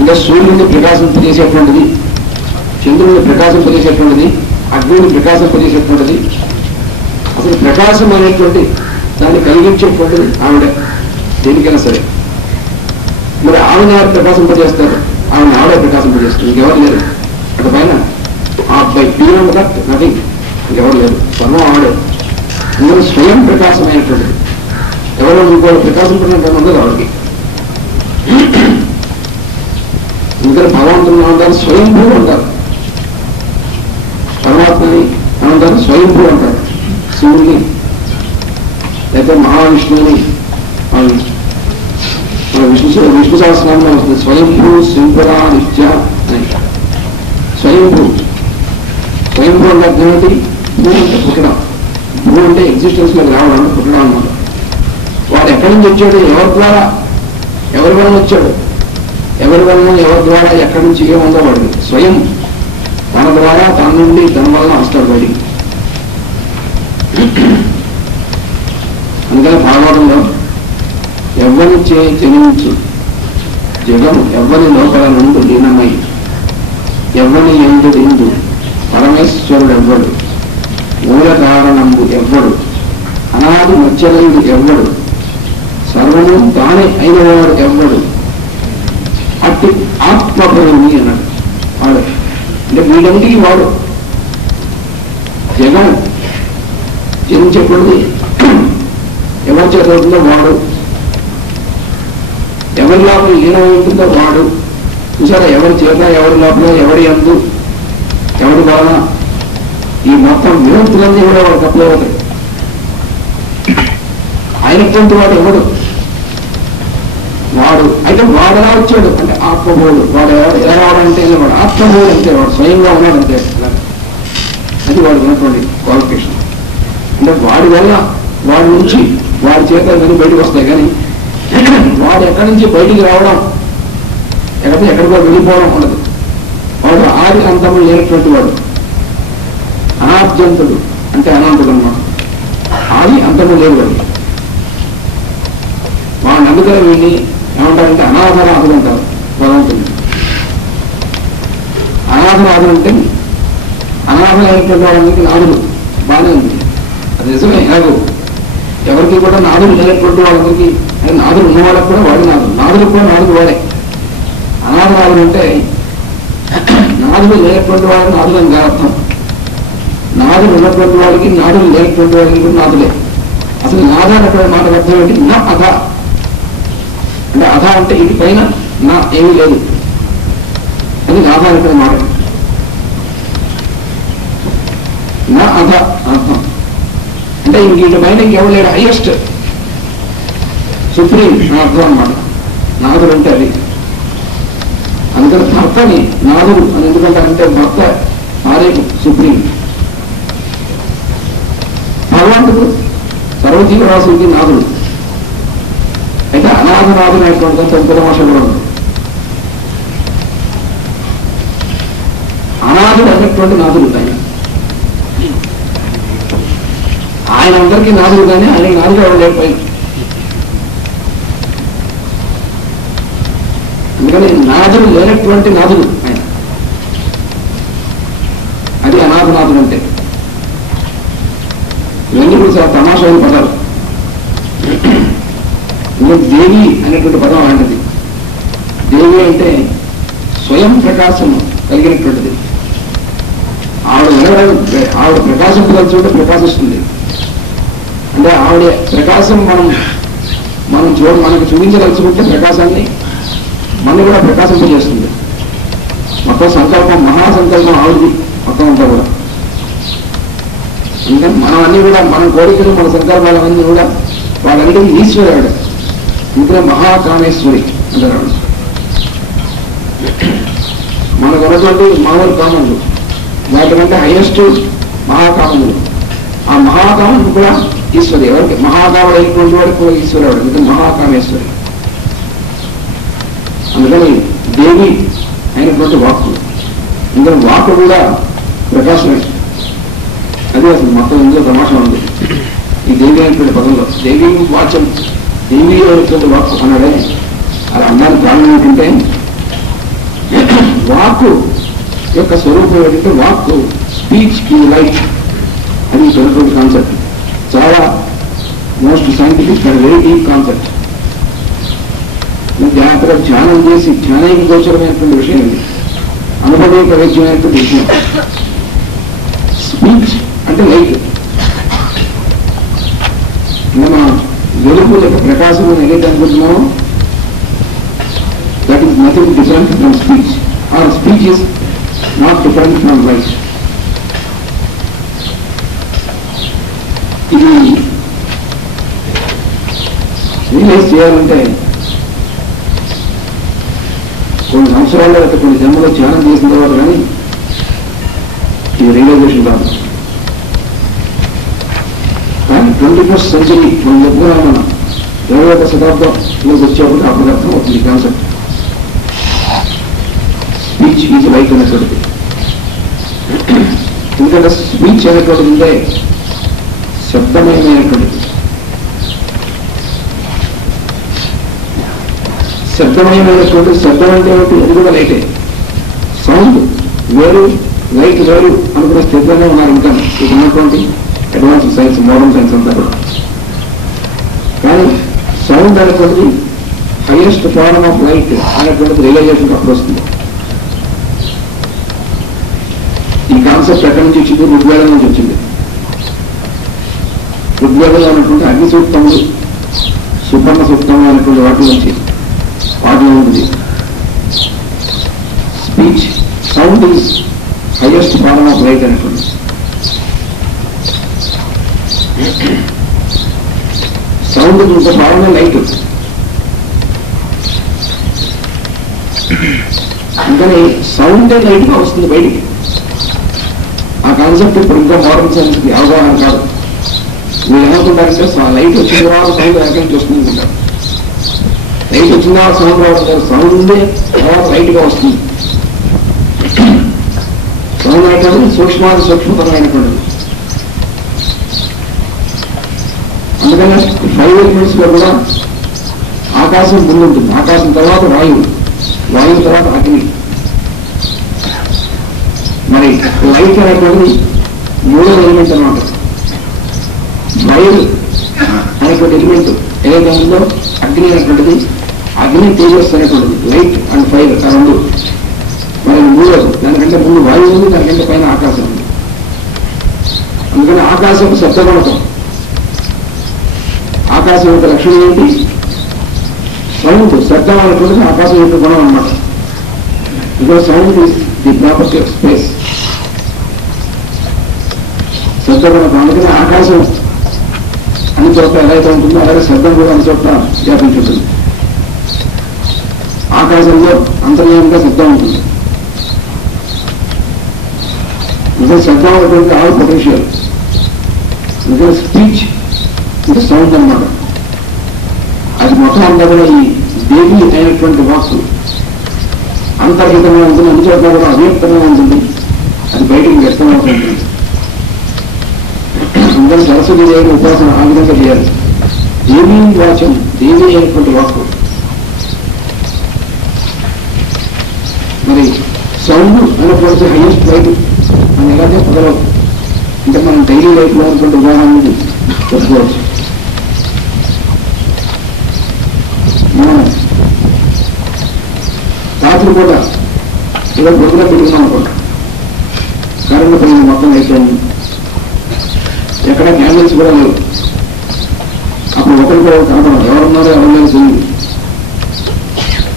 ఇంకా సూర్యుడిని ప్రకాశింపజేసేటువంటిది, చంద్రుడిని ప్రకాశింపజేసేటువంటిది, అగ్నిని ప్రకాశింపజేసేటువంటిది, అసలు ప్రకాశం అనేటువంటి దాన్ని కలిగించేటువంటిది ఆవిడే. దేనికైనా సరే మరి ఆవిడ ఎవరు ప్రకాశింపజేస్తారు? ఆవిడే ప్రకాశింపజేస్తుంది, ఇంకెవరు లేరు. అటు పైన ఆ బై బియాండ్ దట్ నథింగ్, ఇంకెవరు లేరు. సర్వం ఆవిడే. అందులో స్వయం ప్రకాశమైనటువంటిది. ఎవరో ఇంకోటి ప్రకాశింపడం ఉండదు ఆవిడకి. ఏమంటారు? స్వయంభూ అంటారు. పరమాత్మని ఏమంటారు? స్వయంభూ అంటారు. శివుని లేకపోతే మహావిష్ణువుని విష్ణు సహస్రనామంలో వస్తుంది స్వయంభూ శంకర నిత్య అని. స్వయంభూ స్వయంభూ అంటే అర్థం ఏంటి? భూ అంటే పుట్టడం, భూ అంటే ఎగ్జిస్టెన్స్ లోకి రావడం, పుట్టడం అన్నమాట. వాడు ఎక్కడి నుంచి వచ్చాడు? ఎవరి ద్వారా, ఎవరి వలన వచ్చాడు? ఎవరి వలన, ఎవరి ద్వారా, ఎక్కడి నుంచి ఏముందో వాడు స్వయం తన ద్వారా, తన నుండి, తన వలన వస్తాడు వాడి. అందుకని భాగవతంలో ఎవ్వని చే జనించు జగము ఎవ్వని లోపల నుండి లీనమై ఎవ్వని ఎందు పరమేశ్వరుడు ఎవ్వడు, మూల కారణంబు ఎవ్వడు, అనాది మధ్యలయుడు ఎవ్వడు, సర్వము తానే అయినవాడు ఎవ్వడు, అట్టి ఆత్మభూమి అన్నాడు వాడు. అంటే వీడంటికి వాడు జగం జనించకూడదు. ఎవరి చేత అవుతుందో వాడు, ఎవరి లోపల లీనమవుతుందో వాడు. చూసారా? ఎవరి చేత, ఎవరి లోపల, ఎవరి అందు, ఎవరి వలన ఈ మొత్తం విముక్తులన్నీ కూడా వాడు తప్పులు అవుతాయి. ఆయనటువంటి వాడు ఎవడు? వాడు. అయితే వాడు ఎలా వచ్చాడు అంటే ఆత్మభూడు. వాడు ఎలా రావడంటే వాడు ఆత్మభూడు అంతే, వాడు స్వయంగా ఉన్నాడు అంతే. అది వాడు ఉన్నటువంటి క్వాలిఫికేషన్. అంటే వాడి వల్ల, వాడి నుంచి, వాడి చేత కానీ బయటకు వస్తాయి. కానీ వాడు ఎక్కడి నుంచి బయటికి రావడం, ఎక్కడికో వెళ్ళిపోవడం ఉండదు. వాడు ఆది అంతము లేనటువంటి వాడు, అనాద్యంతుడు అంటే అనంతుడు అన్నమాట. ఆది అంతము లేవు వాడు. వాడిని అందుకనే వీడిని ఏమంటారంటే అనాథనాథుడు అంటారు భగవంతుడు. అనాథనాథుడు అంటే అనాథమైనటువంటి వాళ్ళకి నాదుడు బాగానే ఉంది, అది నిజమే. ఎలాగో ఎవరికి కూడా నాదుడు లేనటువంటి వాళ్ళందరికీ, నాదుడు ఉన్న వాళ్ళకి కూడా వాడి నాదుడు, నాదుడు కూడా నాదుడు వాడే. అనాథనాథుడు అంటే నాదుడు లేనటువంటి వాళ్ళకి నాదుడు అని అర్థం. నాదుడు ఉన్నటువంటి వాడికి, నాదుడు లేనటువంటి వాడికి కూడా నాదులే. అసలు నాద అనేటువంటి మాట అర్థం ఏంటి? నా అధ అంటే, అధ అంటే ఇది పైన నా ఏమీ లేదు, అది నాద అనేటువంటి మాట. నా అధ అర్థం అంటే ఇంక పైన ఇంకెవరు లేడు, హైయెస్ట్ సుప్రీం నా అర్థం అనమాట. నాదుడు అంటే అది. అందుకని భర్తని నాదుడు అని ఎందుకంటారంటే భర్త ఆరేపు సుప్రీం. భగవంతుడు సర్వజీవరాశుడికి నాదుడు. అయితే అనాథనాథుడు అనేటువంటి సంపద భాష కూడా ఉంది. అనాథుడు అనేటువంటి నాదుడు ఆయన అందరికీ నాదుడు, కానీ ఆయన నాదుడు ఎవరు లేకపోయింది. అందుకని నాదుడు లేనటువంటి నాదుడు ఆయన, అది అనాథనాథుడు అంటే. ఇవన్నీ కూడా చాలా తమాషైన పదాలు. దేవి అనేటువంటి పదం అలాంటిది. దేవి అంటే స్వయం ప్రకాశం కలిగినటువంటిది. ఆవిడ ప్రకాశించదలుచుకుంటే ప్రకాశిస్తుంది. అంటే ఆవిడ ప్రకాశం మనకు చూపించదలుచుకుంటే ప్రకాశాన్ని మనం కూడా ప్రకాశింపజేస్తుంది. మొత్తం సంకల్పం, మహాసంకల్పం ఆవిడది మొత్తం అంతా కూడా. ఇంకా మనం అన్ని కూడా, మన కోరికలు, మన సంకల్పాలన్నీ కూడా వాళ్ళందరికీ ఈశ్వరి ఆవిడ. ఇందులో మహాకామేశ్వరి అంటారు. మనకు ఉన్నటువంటి మామూలు కామములు, వాటికంటే హైయెస్ట్ మహాకామములు. ఆ మహాకామం కూడా ఈశ్వరి. ఎవరికి? మహాకాముడు అయినటువంటి వాడికి కూడా ఈశ్వరి ఆవిడ, అందుకని మహాకామేశ్వరి. అందుకని దేవి అయినటువంటి వాక్కు, ఇందులో వాక్కు కూడా ప్రకాశమే. అది అసలు మొత్తం ఇందులో తమాషా ఉంది. ఈ దేవి అయినటువంటి పదంలో దేవి వాచం, దేవి అయినటువంటి వాక్కు అన్నాడే. అది అన్నానికి కారణం ఏంటంటే వాక్కు యొక్క స్వరూపం ఏంటంటే వాక్కు స్పీచ్ ఇన్ లైట్ అది ఉన్నటువంటి కాన్సెప్ట్. చాలా most scientific and very deep concept. జాగ్రత్తగా ధ్యానం చేసి ధ్యానానికి గోచరమైనటువంటి విషయం ఇది, అనుభవీక వైద్యమైనటువంటి విషయం. స్పీచ్ అంటే లైట్. ఇంకా మనం వెలుగు యొక్క ప్రకాశం ఏదైతే అనుకుంటున్నామో that is nothing different from speech. or speech is not different from light. ఇది రియలైజ్ చేయాలంటే కొన్ని సంవత్సరాల్లో అయితే కొన్ని జన్మలో ధ్యానం చేసిన తర్వాత కానీ ఇది రియలైజేషన్ కాదు. కానీ 21st century మనం చెప్పుకున్నాం, మనం 20వ శతాబ్దంలోకి వచ్చేప్పుడు అప్పుడు అర్థం అవుతుంది కాన్సెప్ట్. స్పీచ్ ఈజ్ లైక్ అనేటువంటిది. ఎందుకంటే స్పీచ్ అనేటువంటిది ఉంటే శబ్దమయమైనటువంటిది. శబ్దమయమైనటువంటి శబ్దం అంటే ఏమిటి? అది కూడా లైటే. సౌండ్ వేరు, లైట్ వేరు అనుకునే స్థితిలోనే ఉన్నారు ఇంకా ఇది ఉన్నటువంటి అడ్వాన్స్ సైన్స్, మోడర్న్ సైన్స్ అంతా కూడా. కానీ సౌండ్ అనేటువంటిది హైయెస్ట్ ఫార్మ్ ఆఫ్ లైట్ అనేటువంటిది రియలైజేషన్ అప్పుడు వస్తుంది. ఈ కాన్సెప్ట్ ఎక్కడి నుంచి వచ్చింది? ఋగ్వేదం నుంచి వచ్చింది. ఋగ్వేదంలో ఉన్నటువంటి అగ్ని సూక్తములు, సుపర్ణ సూక్తము అనేటువంటి వాటిలో ఉంటుంది. Speech sound is highest form of light అనేటువంటి. సౌండ్ ఇంకో భావమే లైట్. అందుకని సౌండే లైట్గా వస్తుంది బయటికి. ఆ కాన్సెప్ట్ ఇప్పుడు ఇంకా మోడర్న్ సైన్స్కి అవగాహన కాదు. మీరు ఏమనుకుంటారంటే లైట్ వచ్చిన తర్వాత సౌండ్ ఎక్కడి నుంచి వస్తుంది అనుకుంటారు. లైట్ వచ్చిన తర్వాత సౌండ్ రావడం, సౌండ్ ఉండే తర్వాత లైట్గా వస్తుంది. సౌండ్ అనేటువంటి సూక్ష్మతరమైనటువంటిది. అందుకని 5 elements లో కూడా ఆకాశం ముందు ఉంటుంది. ఆకాశం తర్వాత వాయువు, వాయువు తర్వాత అగ్ని. మరి లైట్ అనేటువంటిది 3వ ఎలిమెంట్ అన్నమాట. ఫైర్ అనేటువంటి ఎలిమెంట్ ఏదైతే ఉందో అగ్ని అనేటువంటిది, అగ్ని తేజస్సు అనేటువంటిది, లైట్ అండ్ ఫైర్ ఆ రెండు. మరి 3వది, దానికంటే ముందు వాయువు ఉంది, దానికంటే పైన ఆకాశం ఉంది. అందుకని ఆకాశం శబ్దగుణకం. ఆకాశం యొక్క లక్షణం ఏంటి? సౌండ్. శబ్దం అనేటువంటిది ఆకాశం యొక్క గుణం అన్నమాట. Because sound is the property of space. శబ్దగుణకం. అందుకని ఆకాశం అన్ని చోట్ల ఎలా అయితే ఉంటుందో అలాగే శబ్దం కూడా అన్ని చోట్ల వ్యాపించుంటుంది. ఆకాశంలో అంతర్యామిగా శబ్దం ఉంటుంది. ఇంకా శబ్దం అనేటువంటి ఆల్ పొటెన్షియల్. ఇంకా స్పీచ్ ఇంకా సౌండ్ అన్నమాట. అది మొత్తం అంతా కూడా ఈ దేవి అయినటువంటి వాక్కు అంతర్గతంగా ఉంటుంది, అన్ని చోట్ల కూడా అవ్యక్తంగా ఉంటుంది. అది బయటికి వ్యక్తమవుతుంది. అందుకని సరస్వతి దేవి ఉపాసన ఆ విధంగా చేయాలి. దేవీ వాచం, దేవి అయినటువంటి వాక్కు. మరి సౌండ్ అనేటువంటి హైయెస్ట్ లైట్ మనం ఎలా చెప్పగలం అంటే మనం డైలీ లైఫ్ లో ఉన్నటువంటి ఉదాహరణ చెప్పుకోవచ్చు. మనం రాత్రి కూడా ఇలా గొప్పగా పెట్టుకున్నాం అనుకోండి, కరెంట్ పోయింది, మొత్తం అయిపోయింది, ఎక్కడ క్యాండిల్స్ కూడా లేవు. అప్పుడు ఒకరికి కనపడం, ఎవరున్నారో ఎవరు తెలియదు.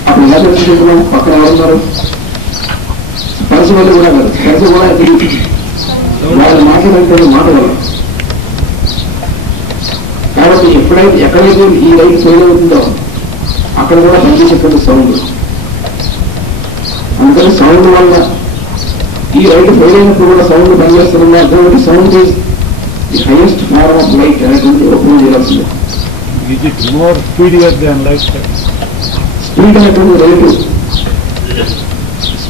అప్పుడు ఎలా తెలుసుకుంటున్నాం పక్కన ఎవరున్నారు? పరిస్థితులు కూడా కాదు, పరిస్థితి కూడా తెలియదు. వాళ్ళు మాట్లాడే మాట వల్ల. కాబట్టి ఎక్కడైతే ఈ లైట్ ఫెయిల్ అవుతుందో అక్కడ కూడా పనిచేసేటువంటి సౌండ్. అందుకని సౌండ్ వల్ల ఈ లైట్ ఫెయిల్ అయినప్పుడు కూడా సౌండ్ పనిచేస్తున్నా అటువంటి sound is the highest form of light అనేటువంటి ఓపెన్ చేయాల్సిందే. స్పీడ్ అనేటువంటి రేటు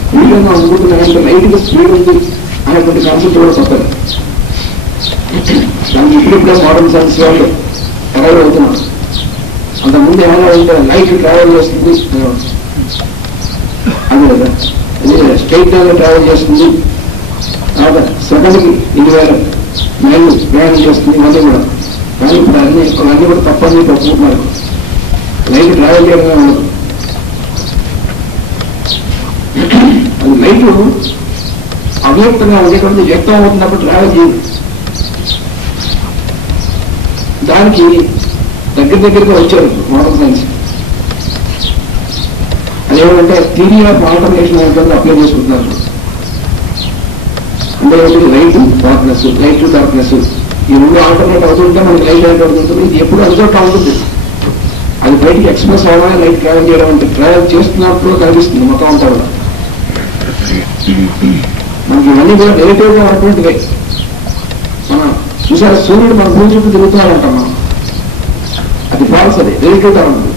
స్పీడ్ అని అనుకుంటున్నాయంటే లైట్గా స్పీడ్ ఉంది అనేటువంటి కాన్సెప్ట్ కూడా కొత్తది. దానికి ఇప్పుడిప్పుడే మోడర్న్ సైన్స్ వాళ్ళు అరైవ్ అవుతున్నారు. అంతకుముందు ఏమైనా ఉంటే లైట్ ట్రావెల్ చేస్తుంది, అదే కదా, అది స్ట్రైట్ లైన్లో ట్రావెల్ చేస్తుంది, తర్వాత సెకండ్కి 20,000 మైళ్ళు ప్రయాణం చేస్తుంది ఇవన్నీ కూడా. కానీ ఇప్పుడు అన్నీ కూడా తప్పని తప్పుకుంటున్నారు. లైట్ ట్రావెల్ చేయడమే ఉండదు. అది లైట్ అవ్యక్తంగా ఉండేటువంటి వ్యక్తం అవుతున్నప్పుడు ట్రావెల్ చేయదు. దానికి దగ్గరగా వచ్చారు మోడర్న్ సైన్స్. అది ఏమంటే థియరీ ఆఫ్ ఆల్టర్నేషన్ అనేది అప్లై చేసుకుంటున్నారు. అంటే లైట్ డార్క్నెస్, లైట్ డార్క్నెస్ ఈ రెండు ఆల్టర్నేట్ అవుతుంటే మనకి లైట్ అవుతుంది. ఇది ఎప్పుడు అరిజోటా ఉంటుంది. అది బయటికి ఎక్స్ప్రెస్ అవ్వడం, లైట్ ట్రావెల్ చేయడం అంటే ట్రావెల్ చేస్తున్నప్పుడు కనిపిస్తుంది మొత్తం అంతా కూడా. మనకి ఇవన్నీ కూడా నెగిటివ్ గా ఉన్నటువంటివే. మనం చూసారు సూర్యుడు మన భూమి చుట్టూ తిరుగుతున్నాడు అంటాం మనం. అది ఫాల్స్, అది నెగిటివ్ గా ఉంటుంది.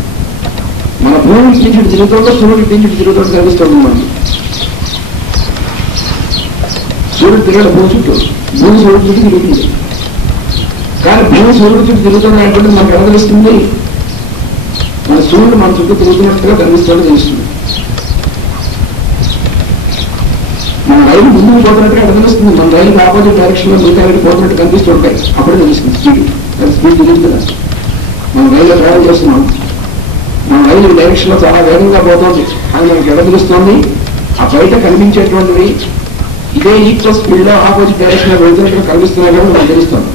మన భూమి టీంచుడు తిరుగుతుందో సూర్యుడు టీంచుడు తిరుగుతుందో కనిపిస్తుంది మనకి. సూర్యుడు తిరగడం భూమి చుట్టూ, భూమి సూర్యుడు చుట్టూ తిరుగుతుంది. కానీ భూమి సూర్యుడు చుట్టూ తిరుగుతున్నటువంటి మనకు ఎలా తెలుస్తుంది? మన సూర్యుడు మన చుట్టూ తిరుగుతున్నట్టుగా కనిపిస్తుందని తెలుస్తుంది. మన రైలు ముందుకు పోతున్నట్టుగా తెలుస్తుంది. మన రైలు ఆపోజిట్ డైరెక్షన్ లో మిగతా రైలు పోతున్నట్టు కనిపిస్తుంటాయి. అప్పుడే తెలుస్తుంది స్పీడ్ తిరుగుతుంది. మనం రైలు ట్రావెల్ చేస్తున్నాం, మన రైలు డైరెక్షన్ లో చాలా వేగంగా పోతుంది అని మనకి ఎలా తెలుస్తుంది? ఆ బయట కనిపించేటువంటివి ఇదే ఈక్వల్ స్పీడ్ లో ఆపోజిట్ డైరెక్షన్ లో వెళ్తున్నట్టుగా కనిపిస్తున్నాయి కానీ మనకు తెలుస్తుంది.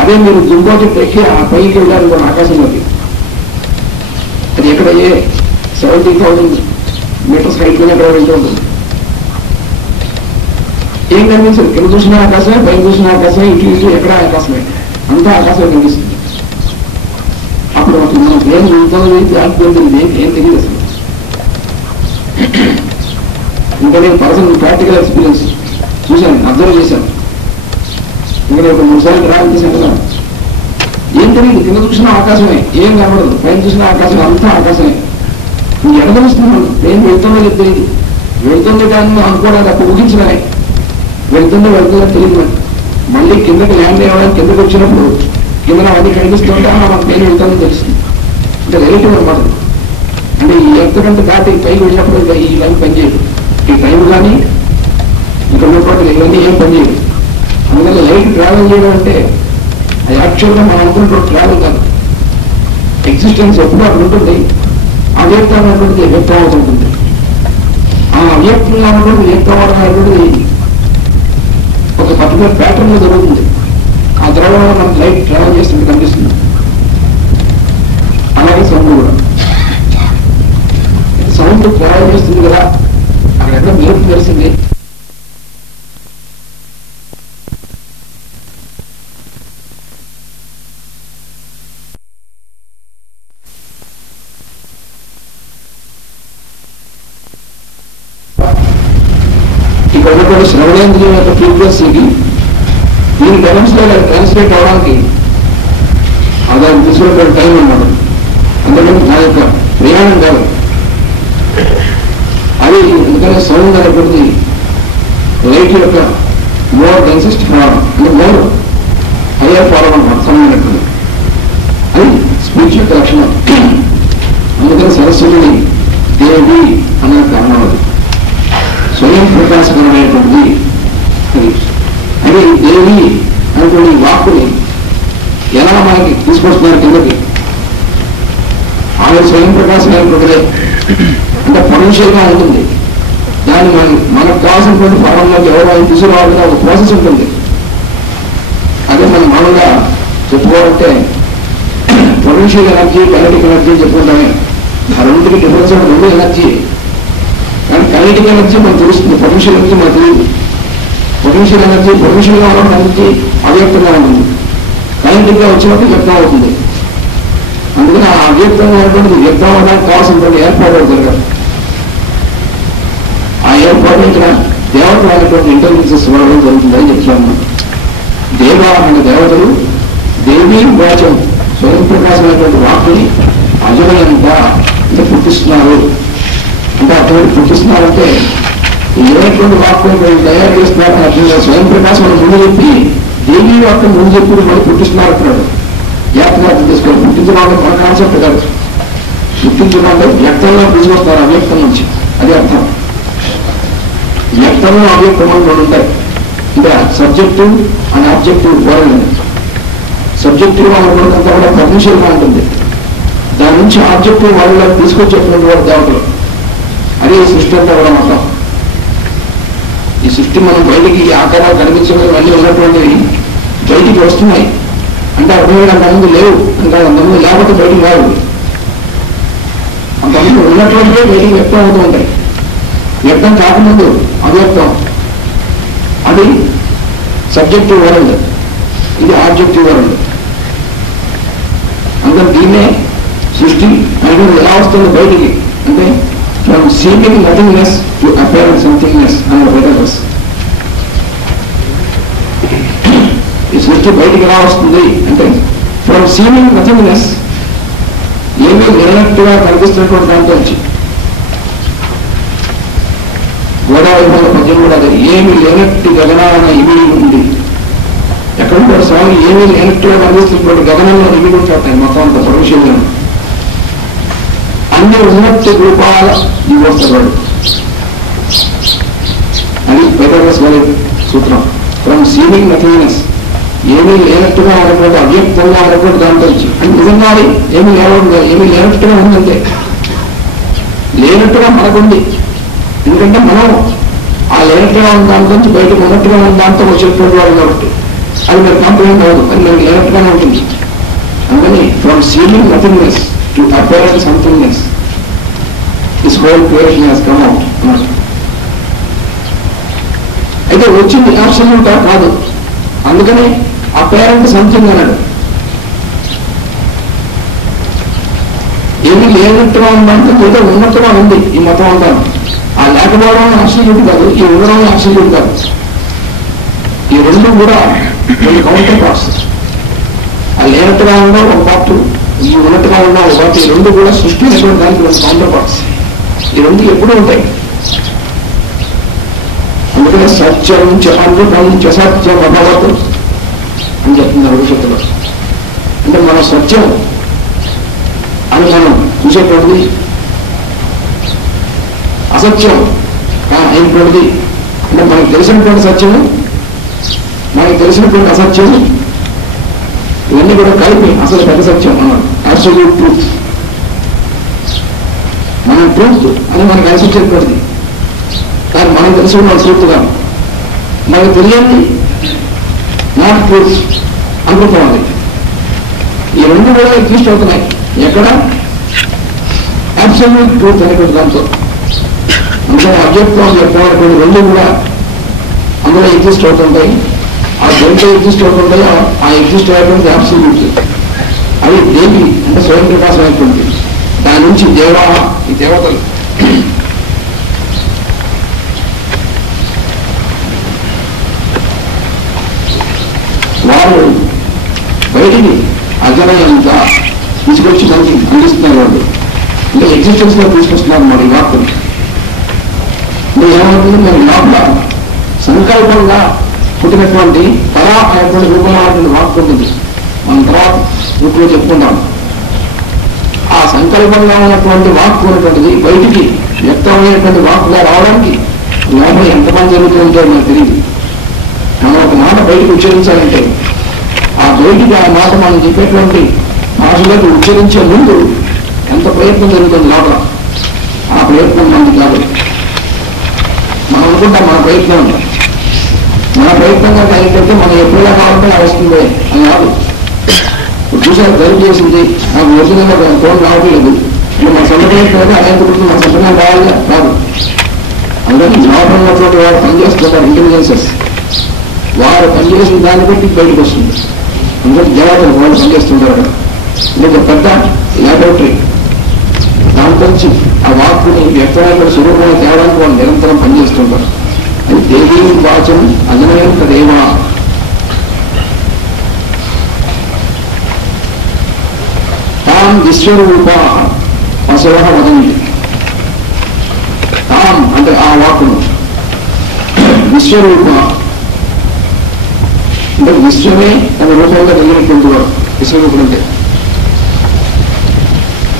అదే మీరు దుంపోజిట్ ఎక్కి ఆ పైకి వెళ్ళారు ఆకాశంలోకి, అది ఎక్కడ 70,000 మీటర్స్ హైట్ లోనే ఎక్కడ వెళ్తూ ఉంటుంది. ఏం కనిపించదు. కింద చూసిన ఆకాశమే, పైన చూసిన ఆకాశమే, ఇటు ఎక్కడ ఆకాశమే, అంతా ఆకాశమే కనిపిస్తుంది. అప్పుడు మనం ఏం వెళ్తుంది ఆగిపోతుంది ఏం తెలియదు అసలు. ఇంకా నేను పర్సనల్ ప్రాక్టికల్ ఎక్స్పీరియన్స్ చూశాను, అబ్జర్వ్ చేశాను. ఇంకా నేను 3 సార్లు ట్రావెల్ చేశాను కదా. ఏం తెలియదు. కింద చూసిన ఆకాశమే, ఏం కనబడదు. పైన చూసిన ఆకాశం అంతా ఆకాశమే. ఎక్కడ తెలుస్తున్నాను ఏం వెళ్తుందో లేదు తెలియదు. వెళ్తుందో కానీ అనుకోవడానికి అప్పుడు ఊహించలే. వెళ్తుందో తెలియదు. మళ్ళీ కిందకి ల్యాండ్ అవ్వడానికి కిందకి వచ్చినప్పుడు కింద అవన్నీ కనిపిస్తుంటే మనకు నేను వెళ్తానో తెలుస్తుంది. అంటే రిలేటివ్ అనమాట. అంటే ఈ ఎర్త్ కంటే దాటి పైకి వెళ్ళినప్పుడు ఈ లైన్ పనిచేయదు. ఈ టైం కానీ ఇక్కడ ఉన్నప్పుడు ఇవన్నీ ఏం పనిచేయదు. అందువల్ల లైట్ ట్రావెల్ చేయడం అంటే అది యాక్చువల్గా మనం అనుకున్నప్పుడు ట్రావెల్ కాదు. ఎగ్జిస్టెన్స్ ఎప్పుడు అక్కడ ఉంటుంది. అవ్యక్తం అనేటువంటిది వ్యక్తం అవుతుంటుంది. ఆ అవ్యక్తంగా ఉన్నటువంటి వ్యక్తం అవడం అనేటువంటిది ఒక పర్టికులర్ ప్యాటర్న్ లో జరుగుతుంది. ఆ ద్రవంలో మనకు లైట్ ట్రావెల్ చేస్తుంది కనిపిస్తుంది. అలాగే సౌండ్ కూడా సౌండ్ ట్రావెల్ చేస్తుంది కదా. అక్కడ ఎక్కడ మెరుపు తెలిసింది. ఇక్కడ ఉన్నటువంటి శ్రవణేంద్రియం యొక్క ఫ్రీక్వెన్సీకి దీని ట్రాన్స్లేట్ అవడానికి దాన్ని తీసుకున్నటువంటి టైం అన్నమాట. అందుకని నా యొక్క ప్రయాణం కాదు అది. ఎందుకంటే సౌండ్ అనేటువంటిది లైట్ యొక్క మోర్ డెన్సెస్ట్ ఫారం అంటే మోర్ హయ్యర్ ఫారం అన్నమాట. సౌండ్ అనేటువంటి అది స్పీచ్ యొక్క లక్షణం. అందుకని సరస్వతిని దేవి అనే కారణం అది. స్వయం ప్రకాశకరమైనటువంటిది అది. దేవి అనేటువంటి వాక్కుని ఎలా మనకి తీసుకొస్తున్నారు కిందకి? ఆమె స్వయం ప్రకాశమైనటువంటిదే. అంటే పొటెన్షియల్ గా ఉంటుంది. దాన్ని మనకు కావాల్సినటువంటి ఫారంలోకి ఎవరో తీసుకురావాలని ఒక ప్రాసెస్ ఉంటుంది. అదే మనం మామూలుగా చెప్పుకోవాలంటే పొటెన్షియల్ ఎనర్జీ, కైనెటిక్ ఎనర్జీ చెప్పుకుంటామే. ఆ రెండింటికి డిఫరెన్స్ రెండు ఎనర్జీ. కానీ కైనెటిక్ ఎనర్జీ మనకు తెలుస్తుంది, పొటెన్షియల్ ఎనర్జీ మనకు తెలియదు. పొటెన్షియల్ ఎనర్జీ పొటెన్షియల్ గా ఉన్న ఎనర్జీ అవ్యక్తంగా ఉంటుంది. కైనెటిక్ గా వచ్చినప్పుడు వ్యక్తం అవుతుంది. అందుకని ఆ అవ్యక్తంగా ఉన్నటువంటి వ్యక్తం అవ్వడానికి కావాల్సినటువంటి ఏర్పాటు జరగాలి. ఆ ఏర్పాటు ఇక్కడ దేవతలు అనేటువంటి ఇంటెలిజెన్సెస్ వాడడం జరుగుతుందని చెప్తాను. దేవ అనే దేవతలు దేవీ వాచం స్వయం ప్రకాశమైనటువంటి వాక్కుని అజమయంత అంటే పుట్టిస్తున్నారు. అంటే అటువంటి పుట్టిస్తున్నారంటే ఏటువంటి వాక్యం తయారు చేస్తున్నారని అర్థం. స్వయం ప్రకాశం మనం ముందు చెప్పి దేవీ వాక్యం ముందు చెప్పి మళ్ళీ పుట్టిస్తున్నారు అంటున్నాడు. జాగ్రత్త తీసుకోవాలి. పుట్టించడం మన కాన్సెప్ట్ కాదు. పుట్టించడం వ్యక్తంగా తీసుకొస్తారు అవ్యక్తం నుంచి. అదే అర్థం. వ్యక్తంలో అవ్యక్తం అని రెండు ఉంటాయి. ఇంకా subjective and objective world. Subjective అనుకున్నంత కూడా పొటెన్షియల్ గా ఉంటుంది. దాని నుంచి ఆబ్జెక్టివ్ వరల్డ్ తీసుకొచ్చేటువంటి వాడు దేవతలు. అదే ఈ సృష్టి అంతా కూడా మొత్తం. ఈ సృష్టి మనం బయటికి ఆకారాలు కనిపించడం ఇవన్నీ ఉన్నటువంటివి బయటికి వస్తున్నాయి అంటే అర్థమయ్యే అంతమంది లేవు. అంటే అంతమంది లేకపోతే బయటికి రావు. అంతకుముందు ఉన్నటువంటివే బయటికి వ్యక్తం అవుతూ ఉంటాయి. వ్యక్తం కాకముందు అవ్యక్తం, అది సబ్జెక్టివ్ వరల్డ్, ఇది ఆబ్జెక్టివ్ వరల్డ్. అందుకని దీన్నే సృష్టి అనేది ఎలా వస్తుంది బయటికి అంటే from seeming nothingness to apparent somethingness అన్న బెటర్స్. ఈ సృష్టి బయటికి ఎలా వస్తుంది అంటే ఫ్రమ్ సీమింగ్ నథింగ్నెస్, ఏమీ లేనట్టుగా కనిపిస్తున్నటువంటి దాంట్లో వచ్చి. గోదావరి పద్యం కూడా అదే, ఏమి లేనట్టు గగనాన ఇమిడి ఉంది. ఎక్కడ కూడా స్వామి ఏమీ లేనట్టుగా కనిపిస్తున్నటువంటి గగనంలో ఇమిడి ఉంటాయి మొత్తం అంత పరమశివులను. అన్ని ఉన్నట్టు రూపాల ఇవ్వస్తాడు. అది బెటర్నెస్ వారి సూత్రం. ఫ్రమ్ సీమింగ్ నథింగ్నెస్, ఏమీ లేనట్టుగా ఉన్నటువంటి అవ్యక్తంగా ఉన్నటువంటి దాంట్లో వచ్చి. అంటే నిజంగా ఏమీ లేనట్టుగా ఉందంటే లేనట్టుగా మనకుంది. ఎందుకంటే మనం ఆ లేనట్టుగా ఉన్న దాంట్లో నుంచి బయటకు ఉన్నట్టుగా ఉన్న దాంతో వచ్చేటువంటి వాడు కాబట్టి అది మీరు కాంప్రమైజ్ అవ్వదు, అది మనకి లేనట్టుగానే ఉంటుంది. అందుకని from seeming nothingness to apparent somethingness this whole creation has come out అన్నమాట. అయితే వచ్చింది అబ్సల్యూట్ కాదు, అందుకని అపేరెంట్ సంథింగ్ అన్నాడు. ఏమీ లేనట్టుగా ఉందంటే ఏదో ఉన్నట్టుగా ఉంది ఈ మొత్తం అంతా. ఆ లేకపోవడం అబ్సల్యూట్ కాదు, ఈ ఉండడం అబ్సల్యూట్ కాదు. ఈ రెండు కూడా కొన్ని కౌంటర్ పార్ట్స్. ఆ లేనట్టుగా ఉండడం ఒక పార్ట్, ఈ ఉన్నట్టుగా ఉండడం ఒక పార్ట్. ఈ రెండు కూడా సృష్టి అనేటువంటి దానికి రెండు కౌంటర్ పార్ట్స్. ఈ రెండు ఎప్పుడూ ఉంటాయి. అందుకనే సత్యం అమృతం సత్యం అభవత్ అని చెప్తున్నారు భవిష్యత్తులో. అంటే మన సత్యం అని మనం చూసేటువంటిది, అసత్యం అయినటువంటిది. అంటే మనకు తెలిసినటువంటి సత్యము, మనకు తెలిసినటువంటి అసత్యము, ఇవన్నీ కూడా కలిపి అసలు పెద్ద సత్యం అన్నాడు. Absolute truth. మన ట్రూత్ అని మనకు అనిపించేటువంటిది, కానీ మనం తెలుసుకున్న ట్రూత్గా మనకు తెలియంది నాట్ ట్రూత్ అమృతం అది. ఈ రెండు కూడా ఎగ్జిస్ట్ అవుతున్నాయి ఎక్కడ? అబ్సల్యూట్ ట్రూత్ అనేటువంటి దాంతో. అందులో అవ్యక్తం వ్యక్తమైనటువంటి రెండు కూడా అందులో ఎగ్జిస్ట్ అవుతుంటాయి. ఆ దేంట్లో ఎగ్జిస్ట్ అవుతుంటాయి, ఆ ఎగ్జిస్ట్ అయ్యేటువంటి అబ్సల్యూట్ అది దేవి అంటే స్వయం ప్రకాశం అయినటువంటి. దాని నుంచి ఈ దేవతలు వారు బయటికి అజనయంతా తీసుకొచ్చి మనకి అందిస్తున్నారు. వాళ్ళు అంటే ఎగ్జిస్టెన్స్ లో తీసుకొస్తున్నారు మరి ఈ వార్తలు. ఏమవుతుంది, మరి లోపల సంకల్పంగా పుట్టినటువంటి కళ అనేటువంటి రూపమైనటువంటి వాక్కు ఉంటుంది. మనం తర్వాత రూపంలో చెప్పుకుంటాం. ఆ సంకల్పంగా ఉన్నటువంటి వాక్కు ఉన్నటువంటిది బయటికి వ్యక్తమైనటువంటి వాక్కుగా రావడానికి లోపల ఎంత పని జరుగుతుందో మనకు తెలియదు. మనం ఒక మాట బయటకు ఉచ్చరించాలంటే ఆ బయటికి ఆ మాట మనం చెప్పేటువంటి భాషలోకి ఉచ్చరించే ముందు ఎంత ప్రయత్నం జరుగుతుంది లోపల. ఆ ప్రయత్నం మనకి కాదు. మనం అనుకుంటాం మన ప్రయత్నం ఏంటంటే మనం ఎప్పుడైనా కావాలంటే అది వస్తుంది అని కాదు. చూసారు గరువు చేసింది, నాకు ఒరిజినల్గా ఫోన్ రావట్లేదు, ఇప్పుడు మన సొంత ప్రయత్నం అదే మన సొంతంగా కావాలిగా కాదు. అందుకని లోపల ఉన్నటువంటి వారు పనిచేస్తున్నారు ఇంటెలిజెన్సెస్, వారు పనిచేసిన దాన్ని బట్టి బయటకు వస్తుంది. అందుకని దేవతలు వాళ్ళు పనిచేస్తుంటారు. ఇది పెద్ద ల్యాబొరేటరీ. దాంట్లోంచి ఆ వాక్కుని వ్యక్తమైన స్వరూపంగా తేవడానికి వాళ్ళు నిరంతరం పనిచేస్తుంటారు. అది దేవీ వాచం అజనయం తదేవా. తాం విశ్వరూప పశవ వదంతి. తాం అంటే ఆ వాక్కును, విశ్వరూప అంటే విశ్వమే తన రూపంగా కలిగినటువంటి వాడు విశ్వరూపుడు.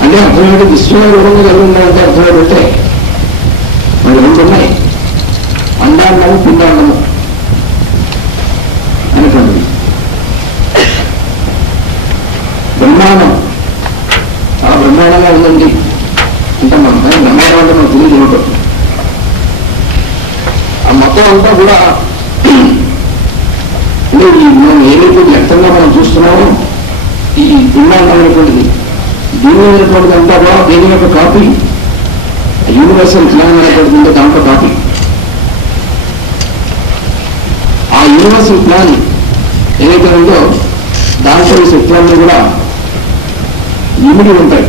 అంటే అర్థమైతే విశ్వమే రూపంగా కలిగి ఉండాలంటే అర్థమైతే మరి రెండు ఉన్నాయి, అండాండము పిండాండము అనేటువంటిది. బ్రహ్మాండం చాలా బ్రహ్మాండంగా ఉందండి అంటే మనం బ్రహ్మాండం అంటే మనకు తెలియదు ఏమిటో. ఆ మొత్తం అంతా కూడా మనం ఏదైతే వ్యక్తంగా మనం చూస్తున్నామో ఈ పిండాండం అనేటువంటిది దీని ఉన్నటువంటి అంతా కూడా దేని యొక్క కాపీ, యూనివర్సల్ ప్లాన్ అనేటువంటి దాంట్లో కాపీ. ఆ యూనివర్సల్ ప్లాన్ ఏదైతే ఉందో దాంట్లో ఈ శక్తులన్నీ కూడా ఇమిడి ఉంటాయి.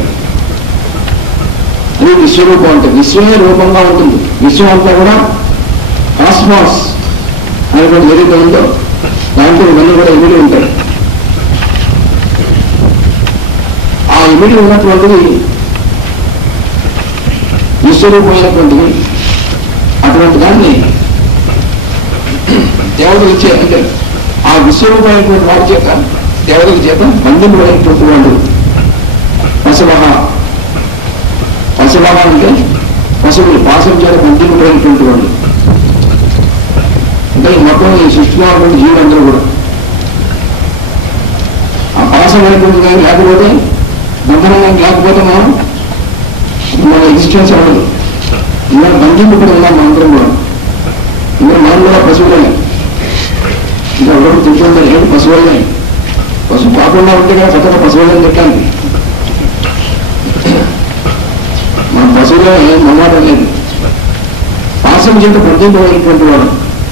అది విశ్వరూపం అంటే విశ్వమే రూపంగా ఉంటుంది. విశ్వం అంతా కూడా కాస్మాస్ అనేటువంటి ఏదైతే ఉందో దాంట్లో ఇవన్నీ కూడా ఇమిడి ఉంటాయి. ఆ ఇమిడి ఉన్నటువంటిది విశ్వరూపమైనటువంటిది. అటువంటి దాన్ని దేవతల అంటే ఆ విశ్వరూపమైనటువంటి వాడి చేత దేవతల చేత బంధింపబడినటువంటి వాడు పశువహ. పశువహ అంటే పశువులు పాసం చేత బంధింపబడినటువంటి వాడు. అంటే మొత్తం ఈ సృష్టిలో ఉన్నటువంటి జీవులందరూ కూడా ఆ పాసం అనేటువంటి కానీ లేకపోతే బంధనం కానీ లేకపోతే మన ఎగ్జిస్టెన్స్ అవ్వదు. ఇలా బంధింపబడి ఉన్నాం మనందరం కూడా. ఇంకా మనం కూడా పశువులే. ఇంకా ఎవరు తింటుంటే ఏంటి పశువులనే. పశువు కాకుండా ఉంటే కదా కొత్తగా పశువులని తిట్టాలి. మన పశువులో ఏం మొన్నమాట లేదు. పాసం చేత బంధింపబడినటువంటి వాడు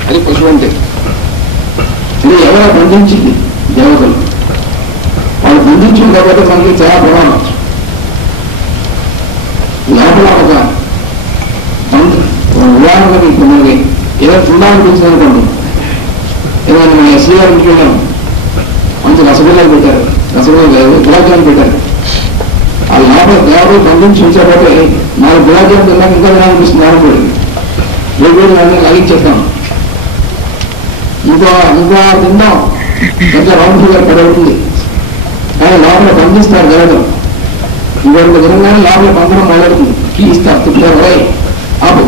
అది పశువు అంటే. ఇది ఎవరో బంధించింది దేవతలు. వాళ్ళు బంధించిన కాబట్టి మనకి చాలా ప్రమాణం. లోపల ఒక ఉదాహరణకి ఇప్పుడు మనకి ఏదో తిందామనిపించింది అనుకోండి. ఏదైనా మన ఎస్సీ గారి ఇంటికి వెళ్ళాం, మంచి రసగుల్లాలు పెట్టారు, రసగుల్లా గులాబ్ జామున్ పెట్టారు. ఆ లోపల దేవతలు బంధించి ఉంచకపోతే 4 గులాబ్ జామున్ తిన్నాక ఇంకా తినాలనిపిస్తుంది. ఆడకూడదు వేరు లాగించేస్తాం. ఇంకో తిందాం కొంచెం రౌండ్ ఫిగర్ పడవుతుంది. కానీ లోపల బంధిస్తారు దేవతలు. ఇంకొక విధంగానే లోపల బంధనం మొదలవుతుంది. కీ ఇస్తారు, తిప్పారు వై ఆపు.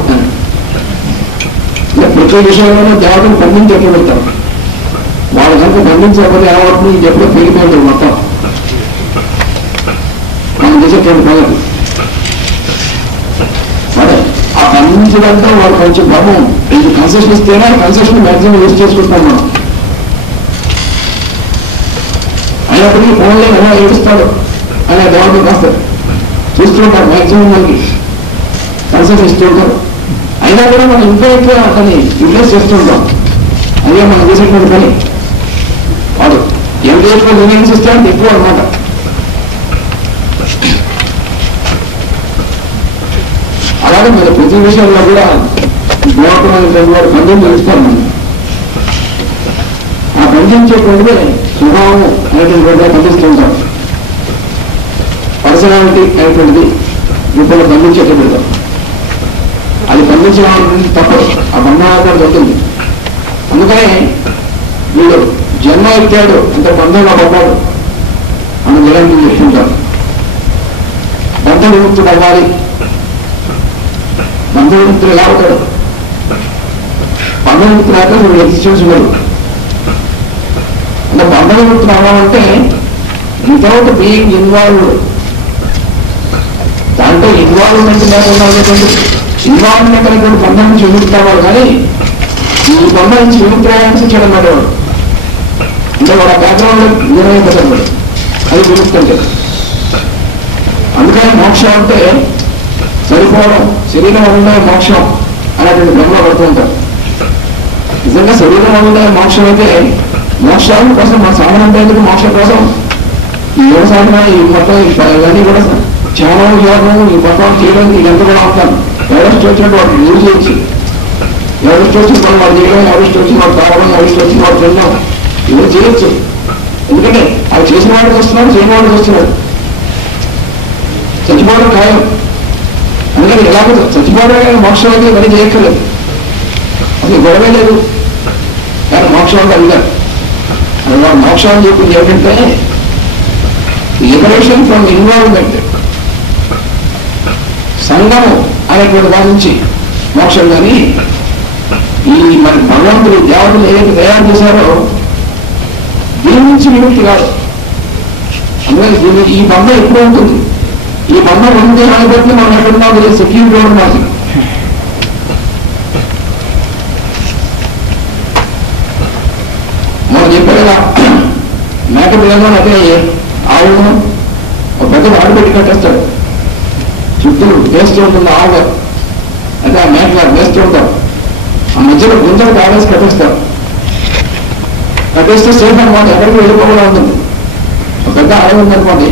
ఇలా ప్రతి విషయంలోనూ దేవతలు బంధించి ఎప్పుడు పెడతారు. వాళ్ళు కనుక బంధించకపోతే ఏమవుతుంది, ఇది ఎప్పుడో పెరిగిపోతుంది మొత్తం. మనం చేసేటువంటి పనులు సరే ఆ బంధించడంతో వాళ్ళు కొంచెం భావం ఇది కన్సెషన్ ఇస్తేనే కన్సెషన్ మ్యాక్సిమం యూజ్ చేసుకుంటాం మనం. అయినప్పటికీ ఫోన్లో ఎలా ఏడుస్తాడు అనే దేవతలు కాస్త చూస్తూ ఉంటారు. మ్యాక్సిమం మనకి కన్సెషన్ ఇస్తూ ఉంటారు. అయినా కూడా మనం ఇంకా ఎక్కువ అతన్ని రిప్లేస్ చేస్తుంటాం. అదే మనం చేసేటువంటి పని. వాడు ఎంత ఎక్కువ రిలయన్స్ ఇస్తే అంత ఎక్కువ అనమాట. అలాగే మన ప్రతి విషయంలో కూడా దేవతమైనటువంటి వాడు బంధం తెలుస్తారు. మనం ఆ బంధించేటువంటిదే స్వభావం అనేటువంటి బంధిస్తుంటాం. పర్సనాలిటీ అనేటువంటిది రూపంలో బంధించేటప్పుడు అది బంధించడం తప్పదు. ఆ బంధనాలు దొరుకుతుంది. అందుకనే వీడు జన్మ ఎత్తాడు అంటే బంధంలో పడ్డాడు అని నిరంతరం చెప్తుంటారు. బంధ విముక్తుడు అవ్వాలి. బంధ విముక్తుడు ఎలా అవుతాడు? బంధ విముక్తుడు అయితే వీడు ఎగ్జిస్టెన్స్ ఉండదు. అంటే బంధ విముక్తుడు అవ్వాలంటే వితౌట్ బీయింగ్ ఇన్వాల్వ్డ్, దాంట్లో ఇన్వాల్వ్మెంట్ లేకుండా ఉన్నటువంటి ఇన్వాల్వ్మెంట్ అనేటువంటి బంధం నుంచి విముక్తి అవ్వాలి. కానీ ఈ బంధం నుంచి విముక్తి చేయడం వాడు అంటే వాడు ఆ బ్యాక్గ్రౌండ్ నిర్వహించడం అది విముక్తి అంటే. అందుకని మోక్షం అంటే సరిపోవడం, శరీరం ఉండే మోక్షం అనేటువంటి భ్రమలో పడుతూ ఉంటారు. నిజంగా శరీరం ఉండే మోక్షం అయితే మోక్షం కోసం మన సాధన అంటే మోక్షం కోసం ఈ యోగ సాధన ఈ మొత్తం ఇవన్నీ కూడా చాలా యోగం ఈ మొత్తం చేయడానికి ఎంత కూడా ఉంటాను. ఎవరెస్ట్ వచ్చినట్టు వాడు యూజ్ చేయొచ్చు. ఎవరెస్ట్ వచ్చిన వాడు చేయడం, ఎవరెస్ట్ వచ్చిన వాడు తాగడం, ఎవరెస్ట్ వచ్చిన వాడు తినడం ఇవన్నీ చేయొచ్చు. ఎందుకంటే అవి చేసిన వాడికి వస్తున్నాడు, చేయని వాడికి వస్తున్నాడు. చచ్చిపోవడం ఖాయం. అందుకని ఎలాగో చచ్చిపోవడం మోక్షం అయితే ఇవన్నీ చేయక్కర్లేదు. అసలు గొడవే లేదు. కానీ మోక్షం అంటే అడిగారు. అది వాడు మోక్షం అని చెప్పింది ఏంటంటే లిబరేషన్ ఫ్రమ్ ఇన్వాల్వ్మెంట్, సంఘము అనేటువంటి దాని నుంచి మోక్షం. కానీ ఈ మన భగవంతుడు దేవతలు ఏదైతే తయారు చేశారో దీని నుంచి విముక్తి కాదు. అందుకని ఈ బంధం ఎప్పుడు ఉంటుంది. ఈ బంధం ఉంటే అనుకుంటే మనం ఎక్కడున్నాం సెక్యూరిటీ ఉన్నాం. మనం చెప్పేదా మేక పిల్లలు అదే ఆవులను ఒక పెద్ద ఆడు పెట్టి కట్టేస్తాడు, చుట్టూ వేస్తూ ఉంటుంది ఆవుగా, అంటే ఆ మేకలు వేస్తూ ఉంటారు, ఆ మధ్యలో గుంజలు కావేసి కట్టేస్తారు. కట్టేస్తే సేఫ్ అనమాట, ఎక్కడికి వెళ్ళిపోకుండా ఉంటుంది. ఒక పెద్ద అడవి ఉందనుకోండి,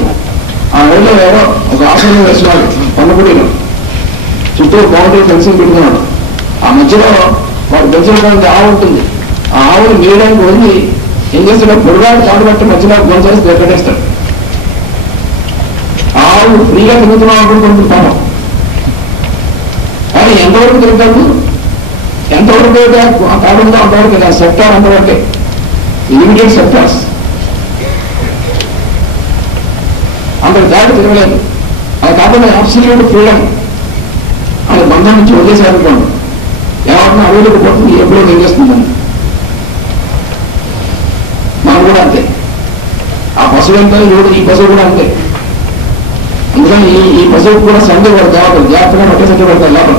ఆ అడవిలో ఎవరో ఒక ఆశ్రమం వేస్తున్నాడు పన్నగుడిలో, చుట్టూ బౌండరీ ఫెన్సింగ్ పెట్టుకున్నాడు. ఆ మధ్యలో వాడు పెంచినటువంటి ఆవు ఉంటుంది, ఆ ఆవుని మేయడానికి వెళ్ళి ఏం చేస్తాడో పొడుగాడు తాడు బట్టి మధ్యలో గొంచేసి కట్టేస్తాడు. ఆ ఆవు ఫ్రీగా తిరుగుతున్నాం అనుకుంటుంది పాపం, కానీ ఎంతవరకు తిరుగుతాడు, ఎంతవరకు ఆ తాడు ఉందో అంతవరకు కదా సెక్టార్ అంతవరకే, లిమిటెడ్ సెక్టార్స్, అంత దాడి తిరగలేదు. అది కాకుండా అబ్సల్యూట్ ఫ్రీడమ్ అది బంధం నుంచి వదిలేసారనుకోండి, ఎవరిని అడవులకు పోతుంది, ఎప్పుడో నింగేస్తుందని. మనం కూడా అంతే, ఆ పశువు ఎంత చూడు, ఈ పశువు కూడా అంతే. అందుకని ఈ పశువుకు కూడా సండే పడతారు, జాగ్రత్తగా పట్టేసట్టు పడతారు లోపల.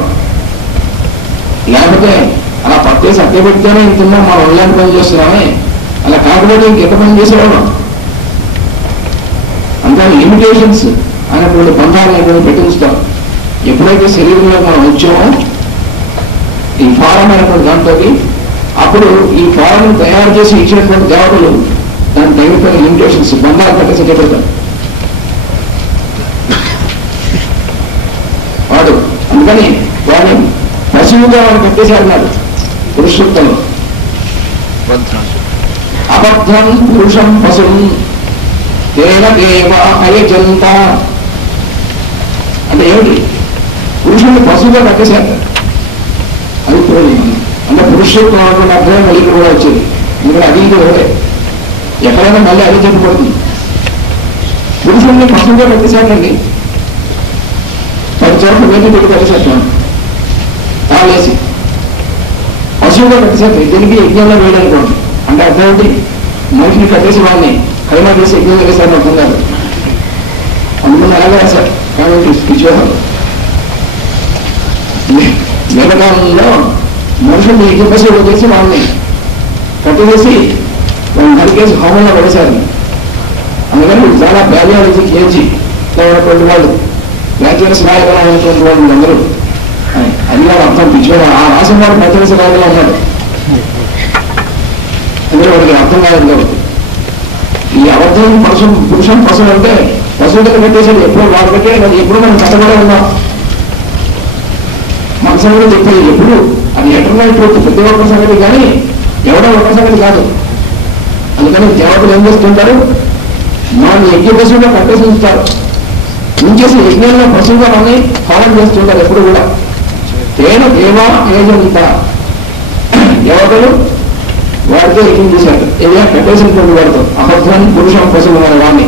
లేకపోతే అలా పట్టేసి అట్టే పెడితేనే ఇంతున్నాం, మనం ఇలాంటి పని చేస్తున్నామే, అలా కాకపోతే ఇంకెంత పని చేసేవాళ్ళం. అందుకని లిమిటేషన్స్ అనేటువంటి బంధాలు అనేటువంటి పెట్టిస్తాం. ఎప్పుడైతే శరీరంలో మనం వచ్చామో ఈ ఫారం అనేటువంటి దాంట్లో, అప్పుడు ఈ ఫారం తయారు చేసి ఇచ్చినటువంటి దేవతలు దాని తగిన లిమిటేషన్స్ బంధాలు పెట్టేసి పెడతారు వాడు. అందుకని వాడిని పశువుగా వాడు కట్టేశారన్నాడు పురుషోత్తంలో. అబద్ధం పురుషం పశువు దేవ దేవ అయజంత అంటే ఏమిటి, పురుషుని పశువుగా కట్టేశారు. అది అంటే పురుషోత్తం అటువంటి అర్థం మళ్ళీ కూడా వచ్చేది. ఎందుకంటే అది ఇది ఒకటే, ఎక్కడైనా మళ్ళీ అదే చెప్పబడుతుంది. పురుషుల్ని పశువుగా కట్టేశారండి, 10 చోట్ల వేటి పెట్టి కట్టేశారు, తాళేసి పశువుగా కట్టేశారు. దీనికి యజ్ఞంలో వేయడానికి అంటే అర్థం ఏంటి, మనిషిని కట్టేసి వాళ్ళని కైనా చేసి యజ్ఞంలో వేశారు అనుకున్నారు. అందుకని అలాగే రాశారు కాబట్టి స్పిరిచువల్ వేదకాలంలో మనుషుల్ని యజ్ఞ పశువులు చేసి వాళ్ళని కట్టేసి వాళ్ళని నరికేసి హోమంలో పడేశారు. అందుకని చాలా బ్యాలియాలజీ చేసి ఉన్నటువంటి వాళ్ళు, బ్యాచులర్స్ రాయగల ఉన్నటువంటి వాళ్ళు అందరూ అది వాడు అర్థం పిచ్చుకోవాలి. ఆ రాసిన వాడు బ్యాచులర్స్ రాయగల ఉన్నాడు, అందులో వాడికి అర్థం కాలేదు. కాబట్టి ఈ అబద్ధం పురుషం పశువులు అంటే పశువులకు పెట్టేసాడు, ఎప్పుడు వాడు పెట్టే ఎప్పుడు మనం కట్టబడే ఉన్నాం. మనసు కూడా చెప్పేది ఎప్పుడు అది ఎటర్నల్ ట్రూత్, ప్రతి ఒక్క సంగతి కానీ ఎవడో ఒక సంగతి కాదు. అందుకని దేవతలు ఏం చేస్తుంటారు, మనం యజ్ఞ పశువుగా కట్టేసి ఉంచుతారు, ఉంచేసి యజ్ఞంలో పశువుగా మనని ఫాలో చేస్తుంటారు ఎప్పుడు కూడా. తేన దేవా ఏజంత దేవతలు వాడితో యజ్ఞం చేశారు, ఏదైనా కట్టేసినటువంటి వాడితో అబద్ధాన్ని పురుషం పశువులు మన వాడిని.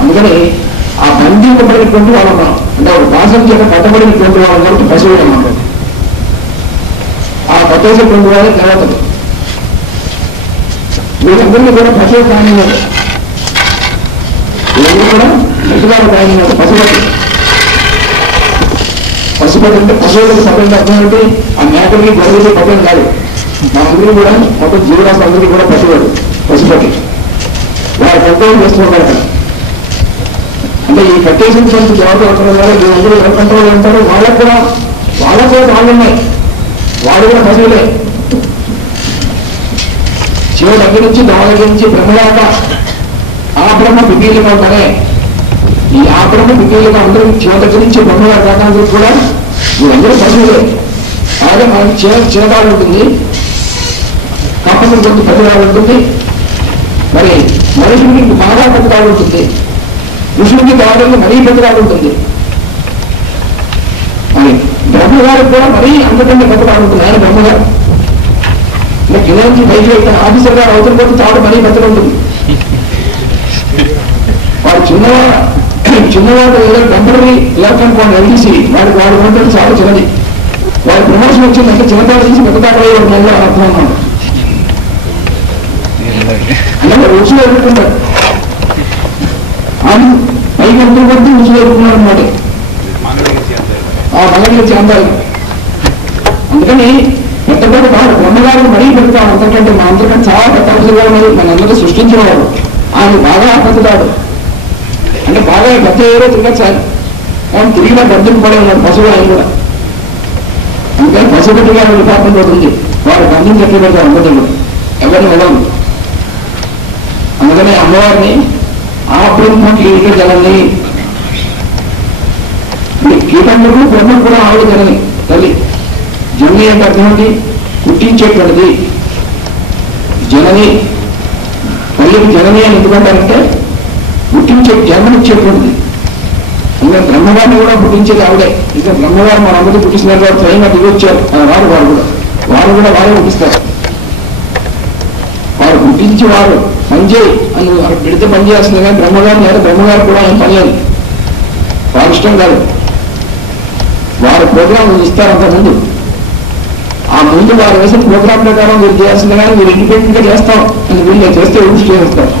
అందుకని ఆ బంధింపబడినటువంటి వాళ్ళు ఉన్నాం, అంటే ఒక దాసం చేత కట్టబడినటువంటి వాళ్ళు కాబట్టి పశువులు అన్నమాట. ఆ కట్టేసినటువంటి వాళ్ళు దేవతలు, వీళ్ళందరినీ కూడా పశువు కానివ్వదు, వీళ్ళందరూ కూడా ప్రతివాడు కానివ్వదు. పశుపతి అంటే పశువులకు పదవి అర్థం ఏంటి, ఆ మేకలకి గొడవలకి పదవి కాదు, మా అందరికీ కూడా మొత్తం జీవరాశి అందరికీ కూడా పశుపతి వారు కంట్రోల్ చేస్తుంటారు. అంటే ఈ కట్టేసినటువంటి దేవత అవసరం ద్వారా వీళ్ళందరూ ఎవరు కంట్రోల్ ఉంటారు, వాళ్ళకు కూడా వాళ్ళు ఉన్నాయి, వాళ్ళు కూడా పశువులే. శివుడు దగ్గర నుంచి దోమ దగ్గర నుంచి బ్రహ్మదాకా ఆ బ్రహ్మ పిపీలుగా ఉంటారే, ఈ ఆ బ్రహ్మ పిపీలుగా అందరూ శివ దగ్గర నుంచి బ్రహ్మదాకా దాకా అందరూ కూడా వీళ్ళందరూ పశువులే. అలాగే మనకి చిరకాలు ఉంటుంది, కప్పకి కొంచెం పెద్దగా ఉంటుంది, మరి మనుషుడికి బాగా పెద్దగా ఉంటుంది, ఋషుడికి కావాలని మరీ పెద్దగా ఉంటుంది. మరి బ్రహ్మగారికి కూడా మరీ అంతకంటే పెద్దగా ఉంటుంది. ఆయన బ్రహ్మగారు కింద నుంచి బయట వెళ్తాను ఆఫీసర్ గారు అవతల పోతే తాడు మరీ పెద్దగా ఉంటుంది. వాడు చిన్నవాడు ఏదో టెంపరీ లెఫ్ట్ అనుకోండి ఎల్టీసీ, వాడు ఉంటుంది చాలా చిన్నది. వాడి ప్రమోషన్ వచ్చిందంటే చిన్నతాడు తీసి పెద్దతాడు నెలలో అర్థం అన్నాడు. అలాగే రుచులు ఎదుర్కొంటాడు, ఆయన పైకి ఎంతో రుచులు ఎదుర్కొన్నాడు అనమాట. ఆ మళ్ళీ అందాలి. అందుకని పెద్ద పెద్ద కాదు బ్రహ్మగారిని మరీ పెడతాడు, అంతకంటే మా అందరికంటే చాలా పెద్ద అవసరం మరి మనందరూ సృష్టించినవాడు, ఆయన బాగా పెద్దతాడు. అంటే అంటే బాగా పెద్ద ఏదో తిరగచ్చు ఆయన, కానీ తిరిగిన గద్దెకు పడే ఉన్నాడు పశువు ఆయన కూడా. అందుకని పశుపతి గారి డిపార్ట్మెంట్ ఒకటి ఉంది, వారు గంధం చెట్లు పెడతారు అందరిలో, ఎవరిని వెళ్ళదు. అందుకని అమ్మవారిని ఆ బ్రహ్మ కీట జనని, కీటములు బ్రహ్మ కూడా ఆవిడ జనని తల్లి. జనని అంటే అర్థం ఏంటి? పుట్టించేటువంటిది. జనని తల్లికి జనని అని ఎందుకంటారంటే పుట్టించే జన్మనిచ్చేటువంటిది. అందుకని బ్రహ్మగారిని కూడా పుట్టించేది ఆవిడే. ఇంకా బ్రహ్మగారు మన అందరూ పుట్టిస్తున్నారు కాబట్టి స్వయంగా దిగొచ్చారు వారు కూడా వారే పుట్టిస్తారు. వారు పుట్టించి వారు పనిచేయి అని పెడితే పనిచేస్తుంది, కానీ బ్రహ్మగారు లేదా బ్రహ్మగారు కూడా ఏం పని లేదు, వారి ఇష్టం కాదు. వారి ప్రోగ్రాం ఇస్తారు అంతకుముందు, ఆ ముందు వారు వేసిన ప్రోగ్రాం ప్రకారం మీరు చేయాల్సింది, కానీ మీరు ఇండిపెండెంట్ గా చేస్తాం అని వీళ్ళు చేస్తే ఊసి చేస్తారు.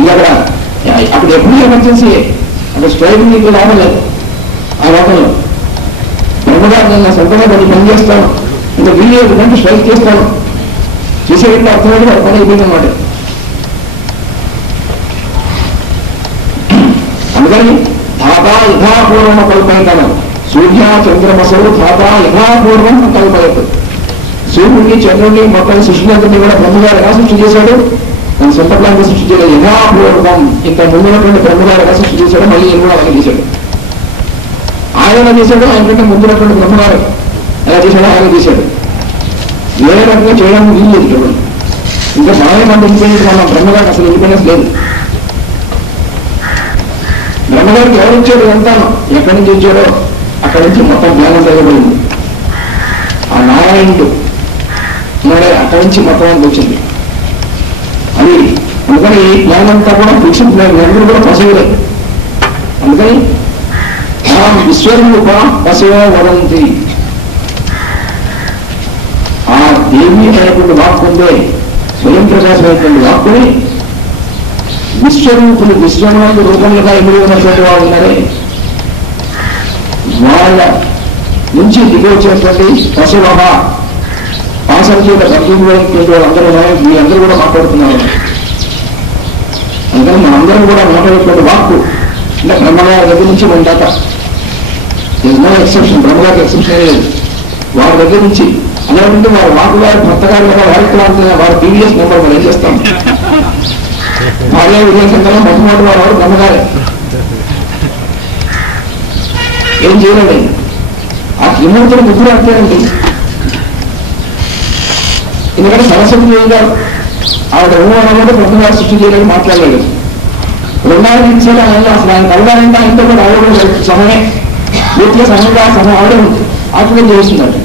ఇంకా అక్కడ ఎప్పుడు ఎమర్జెన్సీ, అక్కడ స్ట్రైకింగ్ మీకు లాభం లేదు. ఆ లోకంలో బ్రహ్మగారు నేను సొంతంగా పని చేస్తాను, ఇంకా వీళ్ళు ఎందుకంటే స్ట్రైక్ చేస్తాను, చేసేటప్పుడు అర్థమైతే వాడు పని అయిపోయింది అన్నమాట. అందుకని ధాతా యథాపూర్వం కల్పయతాను, సూర్య చంద్రమసలు ధాతా యథాపూర్వం కల్పయత. సూర్యుడిని చంద్రుడిని మొత్తం సృష్టిని కూడా బ్రహ్మగారు ఎలా సృష్టి చేశాడు? తన సొంత ప్లాంగా సృష్టి చేయలేదు. యథాపూర్వం ఇంత ముందున్నటువంటి బ్రహ్మగారు ఎలా సృష్టి చేశాడో మళ్ళీ ఈయన కూడా అలాగే చేశాడు. ఆయన చేశాడు, ఆయనకంటే ముందున్నటువంటి బ్రహ్మగారు ఎలా చేశాడో ఆయన చేశాడు. వేరే రకంగా చేయడానికి వీలు లేదు చూడండి. ఇంకా మనమే మన ఇండిపెండెంట్ మన బ్రహ్మగారికి అసలు ఇండిపెండెన్స్ లేదు. బ్రహ్మగారికి ఎవరు ఇచ్చాడు ఎంత, ఎక్కడి నుంచి ఇచ్చాడో అక్కడి నుంచి మొత్తం జ్ఞానం తగ్గబడింది. ఆ నారాయణుడు ఉన్నాడే అక్కడి నుంచి మొత్తం వచ్చింది అది. అందుకని జ్ఞానంతా కూడా ఫిక్షన్ అందరూ కూడా పశువులే. అందుకని విశ్వరూప పశువో వదంతి, ఆ దేవి అనేటువంటి వాక్కు ఉందే, స్వయం ప్రకాశమైనటువంటి వాక్కుని విశ్వరూపులు, విశ్వమందు రూపములుగా ఎదురు ఉన్నటువంటి వాళ్ళు ఉన్నారే, వాళ్ళ నుంచి దిగి వచ్చేటువంటి పశువ పాసం చేత బతుకుపోయినటువంటి వాళ్ళందరూ మీ అందరూ కూడా మాట్లాడుతున్నారు. అందుకని మనందరం కూడా మాట్లాడేటువంటి వాక్కు అంటే బ్రహ్మగారి దగ్గర నుంచి మన దాకా నో ఎక్సెప్షన్, బ్రహ్మగారికి ఎక్సెప్షన్ లేదు. వారి దగ్గర నుంచి అలాంటి వారి వాకు గారు భర్త గారు కదా, వారికి వారి టీవీఎస్ నెంబర్ మనం ఏం చేస్తాం, భార్య విజయ సంఘంలో మొట్టమొదటి వారు బ్రహ్మగారే. ఏం చేయలేదండి. ఆ త్రిమూర్తులు ముగ్గురు అంతేనండి. ఎందుకంటే సరస్వతి దేవి గారు ఆవిడ ఊహనప్పుడు బ్రహ్మగారు సృష్టి చేయలేని మాట్లాడలేదు. రెండాలు ఇచ్చేలా అసలు ఆయన కలగాలంటే ఆయనతో కూడా ఆవిడ సమయమే పూర్తిగా సమయంగా సమయం ఆవిడే ఉంది, ఆత్మీయం చేస్తుందట.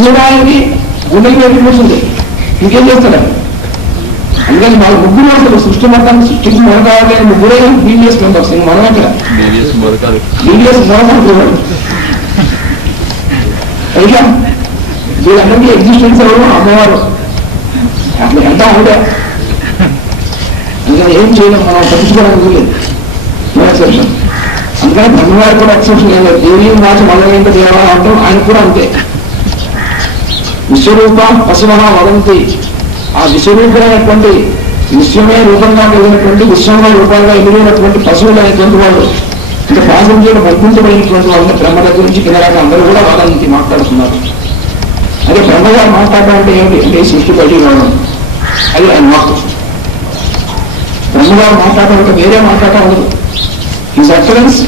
మూడాయనకి గుండెకి పెట్టి కూర్చుంది, ఇంకేం చేస్తాడు. అందుకని వాళ్ళ ముగ్గురు అసలు సృష్టి మొత్తాన్ని సృష్టించి మొదకావాలి ముగ్గురే బీబీఎస్ మెంబర్స్. మనం అక్కడ బీబీఎస్ మొదలు పైగా వీళ్ళందరికీ ఎగ్జిస్టెన్స్ ఎవరు? అమ్మవారు. అట్లా ఎంత ఆవిడ. అందుకని ఏం చేయలేం, మనం పట్టించుకోవడానికి లేదు, నో ఎక్సెప్షన్. అందుకని బ్రహ్మగారు కూడా ఎక్సెప్షన్ ఏం లేదు. దేవీ వాచ మల్లవేంట దేవా అంటాం, ఆయన కూడా అంతే. విశ్వరూప పశువ వదంతి, ఆ విశ్వరూపులైనటువంటి విశ్వమే రూపంగా కలిగినటువంటి విశ్వంలో రూపాలుగా ఎదిగినటువంటి పశువులు అనేటువంటి వాళ్ళు, ఇంకా పాసంజీలు బంధించబడినటువంటి వాళ్ళని బ్రహ్మ దగ్గర నుంచి కిందరాక అందరూ కూడా వాళ్ళని మాట్లాడుతున్నారు. అదే బ్రహ్మగారు మాట్లాడడం అంటే ఏమిటి అంటే సృష్టి బయటికి రావడం, అది ఆయన వాక్కు. బ్రహ్మగారు మాట్లాడడం అంటే వేరే మాట్లాడటం ఉండదు. His utterance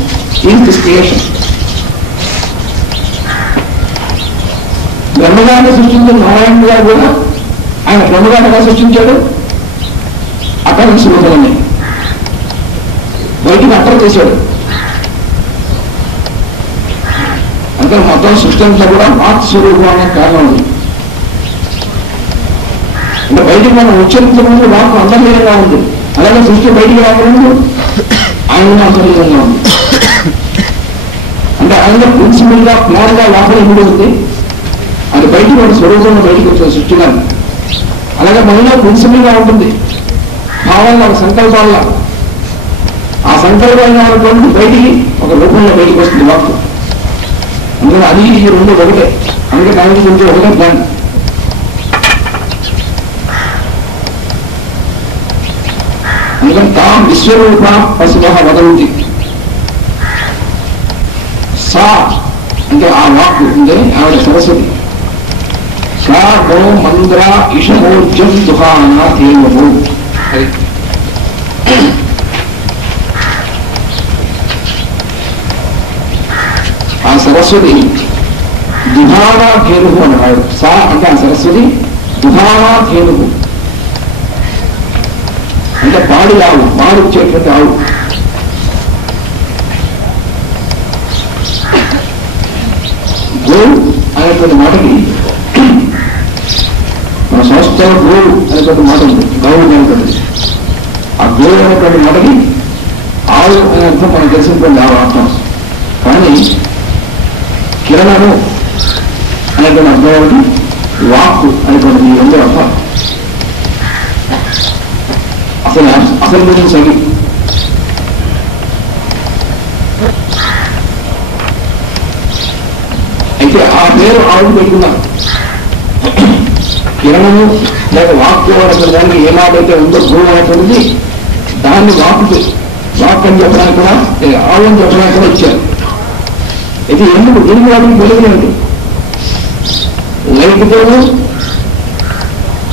is this creation. బ్రహ్మగారిని సృష్టించిన నారాయణ గారు కూడా ఆయన బ్రహ్మగారిని ఎలా సృష్టించాడు? అటరెన్స్ రూపంలోనే బయటికి అటర్ చేశాడు. అంటే మొత్తం సృష్టి అంతా కూడా మాత్ స్వరూపం అనే కారణం ఉంది. అంటే బయటికి మనం ఉచ్చరించే ముందు వాక్కు అంతర్లీనంగా ఉంది, అలాగే సృష్టి బయటికి రాకముందు ఆయన అంతర్లీనంగా ఉంది. అంటే ఆయన ప్రిన్సిపల్ గా ప్లాన్ గా లోపల ఇమిడి ఉంది, అది బయటికి మన స్వరూపంలో బయటకు వచ్చింది సృష్టిగా. అలాగే మనలో ప్రిన్సిపల్ గా ఉంటుంది, భావంగా సంకల్పాల్లో ఆ సంకల్పంగా ఉన్నటువంటి బయటికి ఒక రూపంలో బయటకు వస్తుంది వాక్కు. అందుకని అది ఈ రెండు ఒకటే, అందుకే దానికి కొంచెం ఒకటే ప్లాన్. అందుకని తాం విశ్వరూప పశువ వదంతి. సా అంటే ఆ వాక్కు అంటే ఆవిడ సరస్వతి. సా గో మంద్ర ఇషమోర్జం దుహాన దేవము. ఆ సరస్వతి దుహానా ధేనువు అన్నాడు. సా అంటే ఆ సరస్వతి దుహానా ధేనువు అంటే పాడి ఆవు, పాడు ఇచ్చేటువంటి ఆవు. గోవు అనేటువంటి మాటకి మన సంస్థలో గోవు అనేటువంటి మాట ఉంది. గౌవు అనేటువంటిది. ఆ గోవు అనేటువంటి మాటకి ఆవు అనే అర్థం మనకు తెలిసినటువంటి ఆవు అర్థం. కానీ కిరణము అనేటువంటి అర్థం ఒకటి, వాక్కు అనేటువంటి ఈ రెండు అర్థం. అసలు గురించి అవి అయితే ఆ పేరు ఆవుకు పెట్టుకున్నాను. కిరణము లేక వాక్కు అనేటువంటి దానికి ఏ మాట అయితే ఉందో గోవు అనేటువంటిది దాన్ని వాక్కు అని చెప్పడానికి కూడా ఆవు అని చెప్పడానికి కూడా ఇచ్చారు. అయితే ఎందుకు దీనికి వాటికి వెలుగులేదు. లైట్తోనూ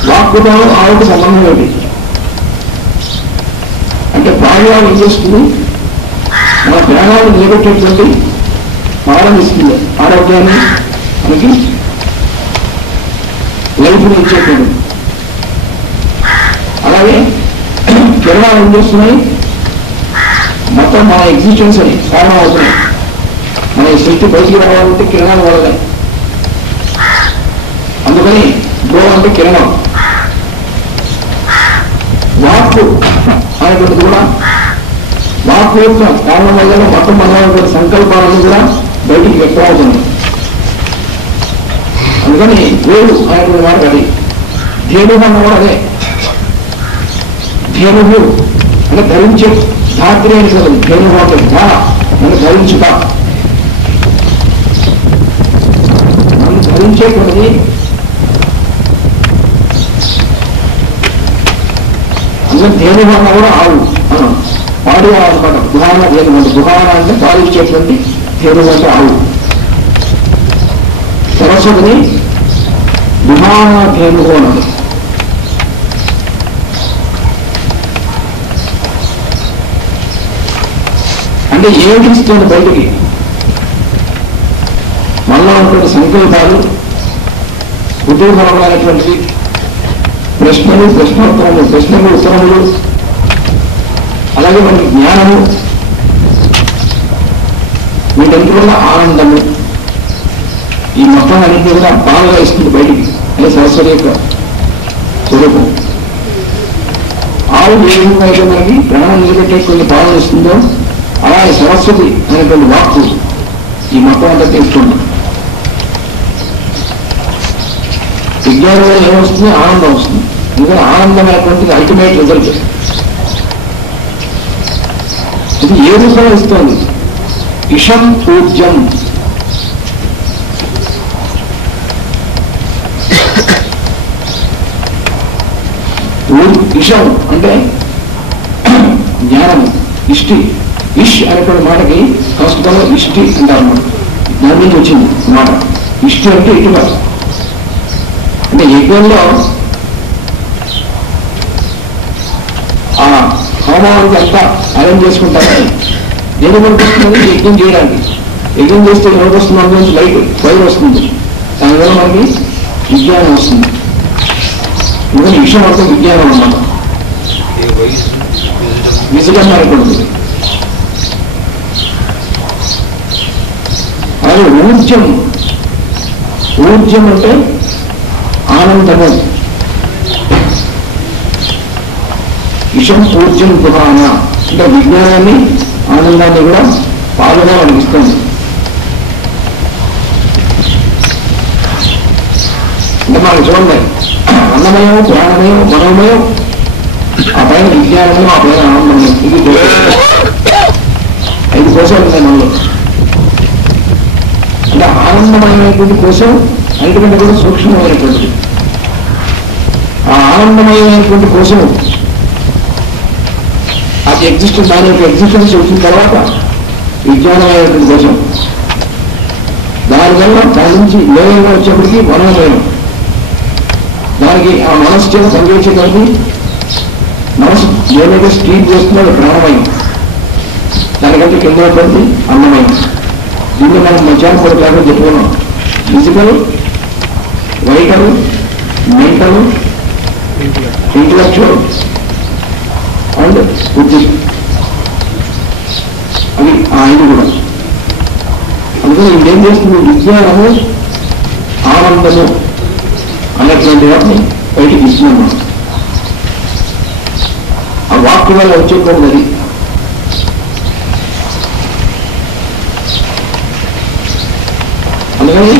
వాక్కుతోనూ ఆవుకు సంబంధం ఏంటి అంటే ప్రాణాలు ఏం చేస్తుంది? మన ప్రాణాలు నిలబెట్టేటువంటి పాలన ఇస్తుంది, ఆరోగ్యాన్ని మనకి లైఫ్ని ఇచ్చేటువంటి. అలాగే కిరణాలు ఏం చేస్తున్నాయి? మొత్తం మన ఎగ్జిస్టెన్స్ అని కారణం అవుతున్నాయి. మన సృష్టి బయటికి రావాలంటే కిరణాలు వల్లనే. అందుకని గో అంటే కిరణం. వాక్కు అనేటువంటిది కూడా వాక్కు యొక్క కారణం వల్ల మొత్తం మన సంకల్పాలను కూడా బయటికి వ్యక్తమవుతుంది. అందుకని గోడు అనేటువంటి మాట అది. ధేనువు అన్న కూడా అదే. ధేనువు అంటే ధరించే ధాత్రి అని కదా. ధేనువు అంటే ధా నన్ను ధరించుట, నన్ను ధరించేటువంటిది. అందుకని ధేనువు అన్న కూడా ఆవు పాడి ఆవు అనమాట. దుహాన ధేనువు అంటే దుహాన అంటే పాలించేటువంటి ధేనువు అంటే ఆవు. సరస్వతిని దుహాన ధేనువు అన్నది. అంటే ఏమిటి ఇస్తుంది బయటికి? మనలో ఉన్నటువంటి సంకల్పాలు, కుతూహలమైనటువంటివి, ప్రశ్నలు, ప్రశ్నోత్తరములు, ప్రశ్నలు ఉత్తరములు, అలాగే మనకి జ్ఞానము, వీటంతా కూడా ఆనందము, ఈ మొత్తం అన్నింటినీ కూడా పాలుగా ఇస్తుంది బయటికి. అదే సరస్వతి యొక్క స్వరూపం. ఆవు ఏ విధంగా అయితే మనకి ప్రాణం నిలబెట్టే కొన్ని పాలన ఇస్తుందో అలాగే సరస్వతి అనేటువంటి వాక్కు ఈ మొత్తం అంతా తీస్తుంది. విజ్ఞానం వల్ల ఏమొస్తుంది? ఆనందం వస్తుంది. ఎందుకంటే ఆనందం అనేటువంటిది అల్టిమేట్ రిజల్ట్. ఇది ఏ రూపంలో ఇస్తుంది? ఇషం పూజ్యం. ఇషం అంటే జ్ఞానము, ఇష్టి. ఇష్ అనేటువంటి మాటకి సంస్కృతంలో ఇష్టి అంటారు అన్నమాట. దాని నుంచి వచ్చింది మాట. ఇష్టి అంటే ఇటుక. అంటే యజ్ఞంలో ఆ హోమానికి అంతా అరేంజ్ చేసుకుంటారు. దేని పనికొస్తుంది? యజ్ఞం చేయడానికి. యజ్ఞం చేస్తే ఎవరికి వస్తుంది? అందులోంచి లైట్ ఫైర్ వస్తుంది. దానివల్ల మనకి విజ్ఞానం వస్తుంది. ఎందుకంటే విషయం అంటే విజ్ఞానం అన్నమాట. విజయం అనుకుంటుంది. అలాగే ఊర్జం. ఊర్జం అంటే ఆనందము. ఇషం ఊర్జం దుహాన అంటే విజ్ఞానాన్ని, ఆనందాన్ని కూడా పాలుగా అనిపిస్తుంది. అంటే మనకు చూడండి, అన్నమయం, ప్రాణమయం, మనోమయం, ఆ పైన విజ్ఞానమయం, ఆ పైన ఆనందమయం. ఇది 5 కోశాలు ఉన్నాయి మనలో. అంటే ఆనందమయమైనటువంటి కోశం అన్నిటికంటే కూడా సూక్ష్మమైనటువంటిది. ఆ ఆనందమయమైనటువంటి కోశం దాని యొక్క ఎగ్జిస్టెన్స్ వచ్చిన తర్వాత విజ్ఞానమైనటువంటి కోసం దానివల్ల దాని నుంచి లోయంగా వచ్చేప్పటికీ మనోమయం, దానికి ఆ మనస్సు చేత పనిచేసేదానికి మనసు ఏదైతే స్టీమ్ చేస్తున్నాడో ప్రాణమయం, దానికంటే కింద పడింది అన్నమయం. దీన్ని మనం మధ్యాహ్నం కూడా క్లాసులో చెప్పుకున్నాం. Physical, vital, mental, intellectual and Buddhist, అవి ఆ 5 కూడా. అందుకని ఇదేం చేస్తుంది, విజ్ఞానము ఆనందము అన్నటువంటి వాటిని బయటికి ఇస్తున్నాం మనం. ఆ వాక్య వల్ల వచ్చేటువంటి అది. అందుకని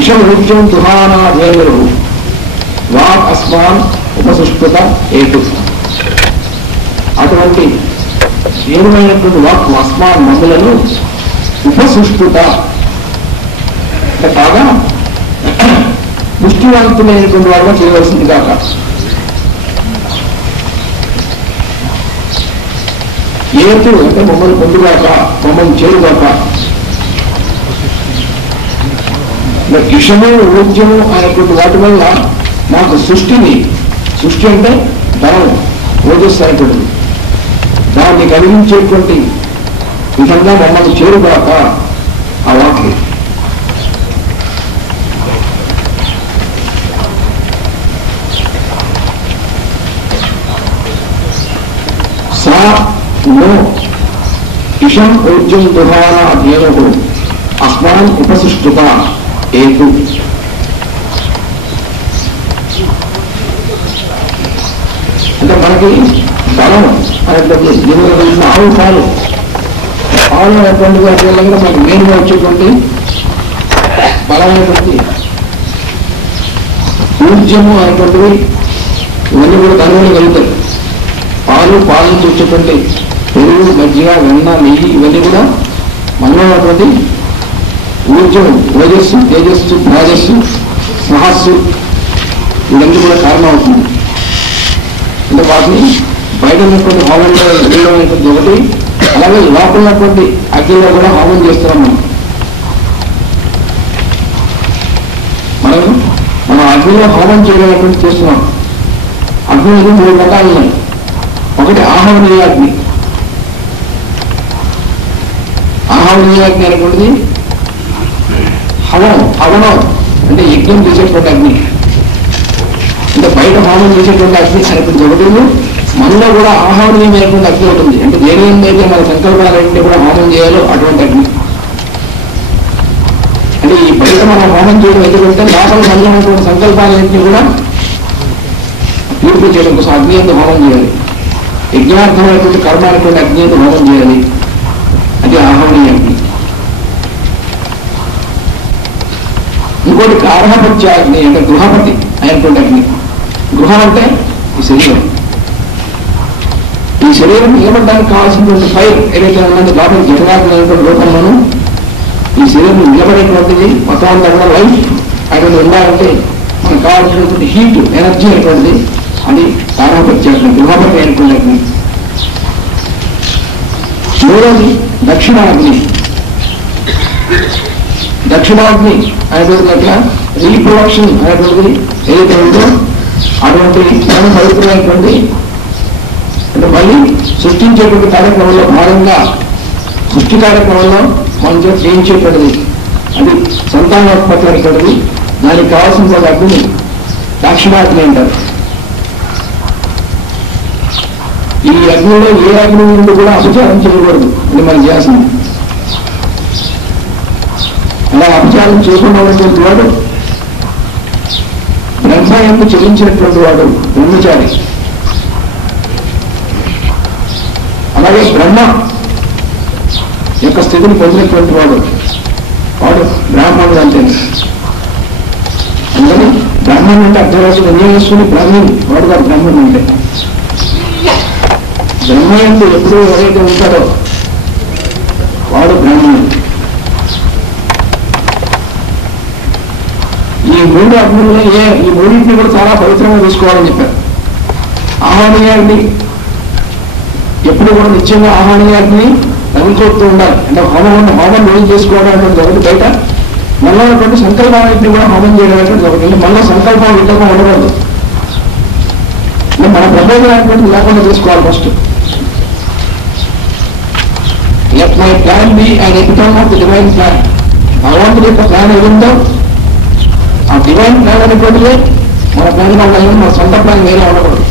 ఇషం నృత్యం తుహానాధేయులు వాక్ అస్మాన్ ఉపసుష్కృత ఏటు. అటువంటి ఏమైనటువంటి వాక్ అస్మాన్ మమ్ములను ఉపసుష్కృత అంటే కాగా పుష్టివంతులైనటువంటి వాడుగా చేయవలసింది కాక. ఏతు అంటే మమ్మల్ని పొందుగాక, మమ్మల్ని చేరుగాక. ఇషము ఊర్జము అనేటువంటి వాటి వల్ల మాకు సృష్టి అంటే ధనం, ఓజస్సు అనేటువంటిది, దాన్ని కలిగించేటువంటి విధంగా మమ్మల్ని చేరుగాక ఆ వాక్యం. సా నో ఇషం ఊర్జం దుహాన అధ్యయనకు అస్మాన్ ఉపసృష్టుత ఏతు. అంటే మనకి బలం అనేటువంటి దీనిలో తెలిసిన ఆవు పాలు అనేటువంటి వాటి వల్ల కూడా మనకు మెయిన్గా వచ్చేటువంటి బలమైనటువంటి ఊర్జము అనేటువంటివి ఇవన్నీ కూడా దానివల్ల కలుగుతాయి. పాలు నుంచి వచ్చేటువంటి పెరుగు, మజ్జిగ, వెన్న, నెయ్యి ఇవన్నీ కూడా మనలో ఉన్నటువంటి ఊర్జము, ఓజస్సు, తేజస్సు, రాజస్సు, సాహస్సు ఇవన్నీ కూడా కారణం అవుతుంది. అంటే వాటిని బయట ఉన్నటువంటి హోమంలో వేయడం అనేటువంటి ఒకటి, అలాగే లోపల ఉన్నటువంటి అగ్నిలో కూడా హోమం చేస్తున్నాం మనం అగ్నిలో హోమం చేయడం అనేటువంటి చేస్తున్నాం. అగ్ని అనేది 3 రకాలు ఉన్నాయి. ఒకటి ఆహవనీయాగ్ని. ఆహవనీయాగ్ని అనేటువంటిది హవనం అంటే యజ్ఞం చేసేటువంటి అగ్ని. అంటే బయట హోమం చేసేటువంటి అగ్ని అనేటువంటి ఒకటి, మనలో కూడా ఆహ్వానీయమైనటువంటి అగ్ని ఉంటుంది. అంటే దేని అయితే మన సంకల్పాలంటే కూడా హోమం చేయాలో అటువంటి అగ్ని. అంటే ఈ బయట మనం హోమం చేయడం ఎందుకంటే లోపల మనలో ఉన్నటువంటి సంకల్పాలన్నింటినీ కూడా ప్యూరిఫై చేయడం కోసం అగ్ని ఎంత హోమం చేయాలి. యజ్ఞార్థమైనటువంటి కర్మ అనేటువంటి అగ్ని ఎంత హోమం చేయాలి. అది ఆహ్వానీయ అగ్ని. ఇంకోటి గార్హపత్య అగ్ని అంటే గృహపతి అయినటువంటి అగ్ని. గృహం అంటే ఈ శరీరం. ఈ శరీరం నిలబడడానికి కావాల్సినటువంటి ఫైర్ ఏదైతే ఉన్నది లోపల జఠరాగ్నేటువంటి రూపంలోనూ ఈ శరీరం నిలబడేటువంటిది మొత్తం అంతా కూడా లైఫ్ అటువంటి ఉండాలంటే మనకు కావాల్సినటువంటి హీట్, ఎనర్జీ అనేటువంటిది అది గార్హపత్యాగ్ని, గృహపతి అయినటువంటి అగ్ని. మూడోది దక్షిణాగ్ని. దక్షిణాగ్ని అనేటువంటి అట్లా రీప్రొడక్షన్ అనేటువంటిది ఏదైతే ఉందో అటువంటి మనం పవిత్రమైనటువంటి అంటే మళ్ళీ సృష్టించేటువంటి కార్యక్రమంలో భాగంగా సృష్టి కార్యక్రమంలో మనం చేయించేటువంటిది అది సంతానోత్పత్తి అనేటువంటిది. దానికి కావాల్సిన అగ్ని దక్షిణాగ్ని అంటారు. ఈ అగ్నిలో ఏ అగ్ని నుండి కూడా అపచారం చేయకూడదు అని మనం చేయాల్సింది. అలా అపచారం చేయకుండా ఉన్నటువంటి వాడు బ్రహ్మ ఎందు చెల్లించినటువంటి వాడు బ్రహ్మచారి. అలాగే బ్రహ్మ యొక్క స్థితిని పొందినటువంటి వాడు బ్రాహ్మణుడు అంటే. అందుకని బ్రాహ్మణుడు అంటే అర్ధరాశి వినియోగిస్తుని బ్రాహ్మణుడు వాడు కాదు. బ్రాహ్మణుడు అంటే బ్రహ్మ ఎందు ఎప్పుడు ఎవరైతే ఉంటాడో వాడు బ్రాహ్మణుడు. ఈ 3 అగ్నుల్లో ఈ మూడింటిని కూడా చాలా పవిత్రంగా చూసుకోవాలని చెప్పారు. ఆహ్వానీయాగ్ని ఎప్పుడు కూడా నిత్యంగా ఆహ్వానాన్ని తగులుతూ ఉండాలి. అంటే హోమం రోజు చేసుకోవడం అనేటువంటి ఒకటి బయట, మళ్ళీ ఉన్నటువంటి సంకల్పాన్ని కూడా హోమం చేయడం అనేటువంటి ఒకటి. అంటే మళ్ళీ సంకల్పం వికల్పం ఉండకూడదు. మన ప్రబోధన అనేటువంటిది లేకుండా చేసుకోవాలి. First let my plan be and epitome of the divine plan. భగవంతుడి యొక్క ప్లాన్ ఏముందో ఆ డివైన్ ప్లాన్ అనేటువంటిదే మన ప్లాన్గా ఉండాలి. మన సొంత ప్లాన్ వేరే ఉండకూడదు.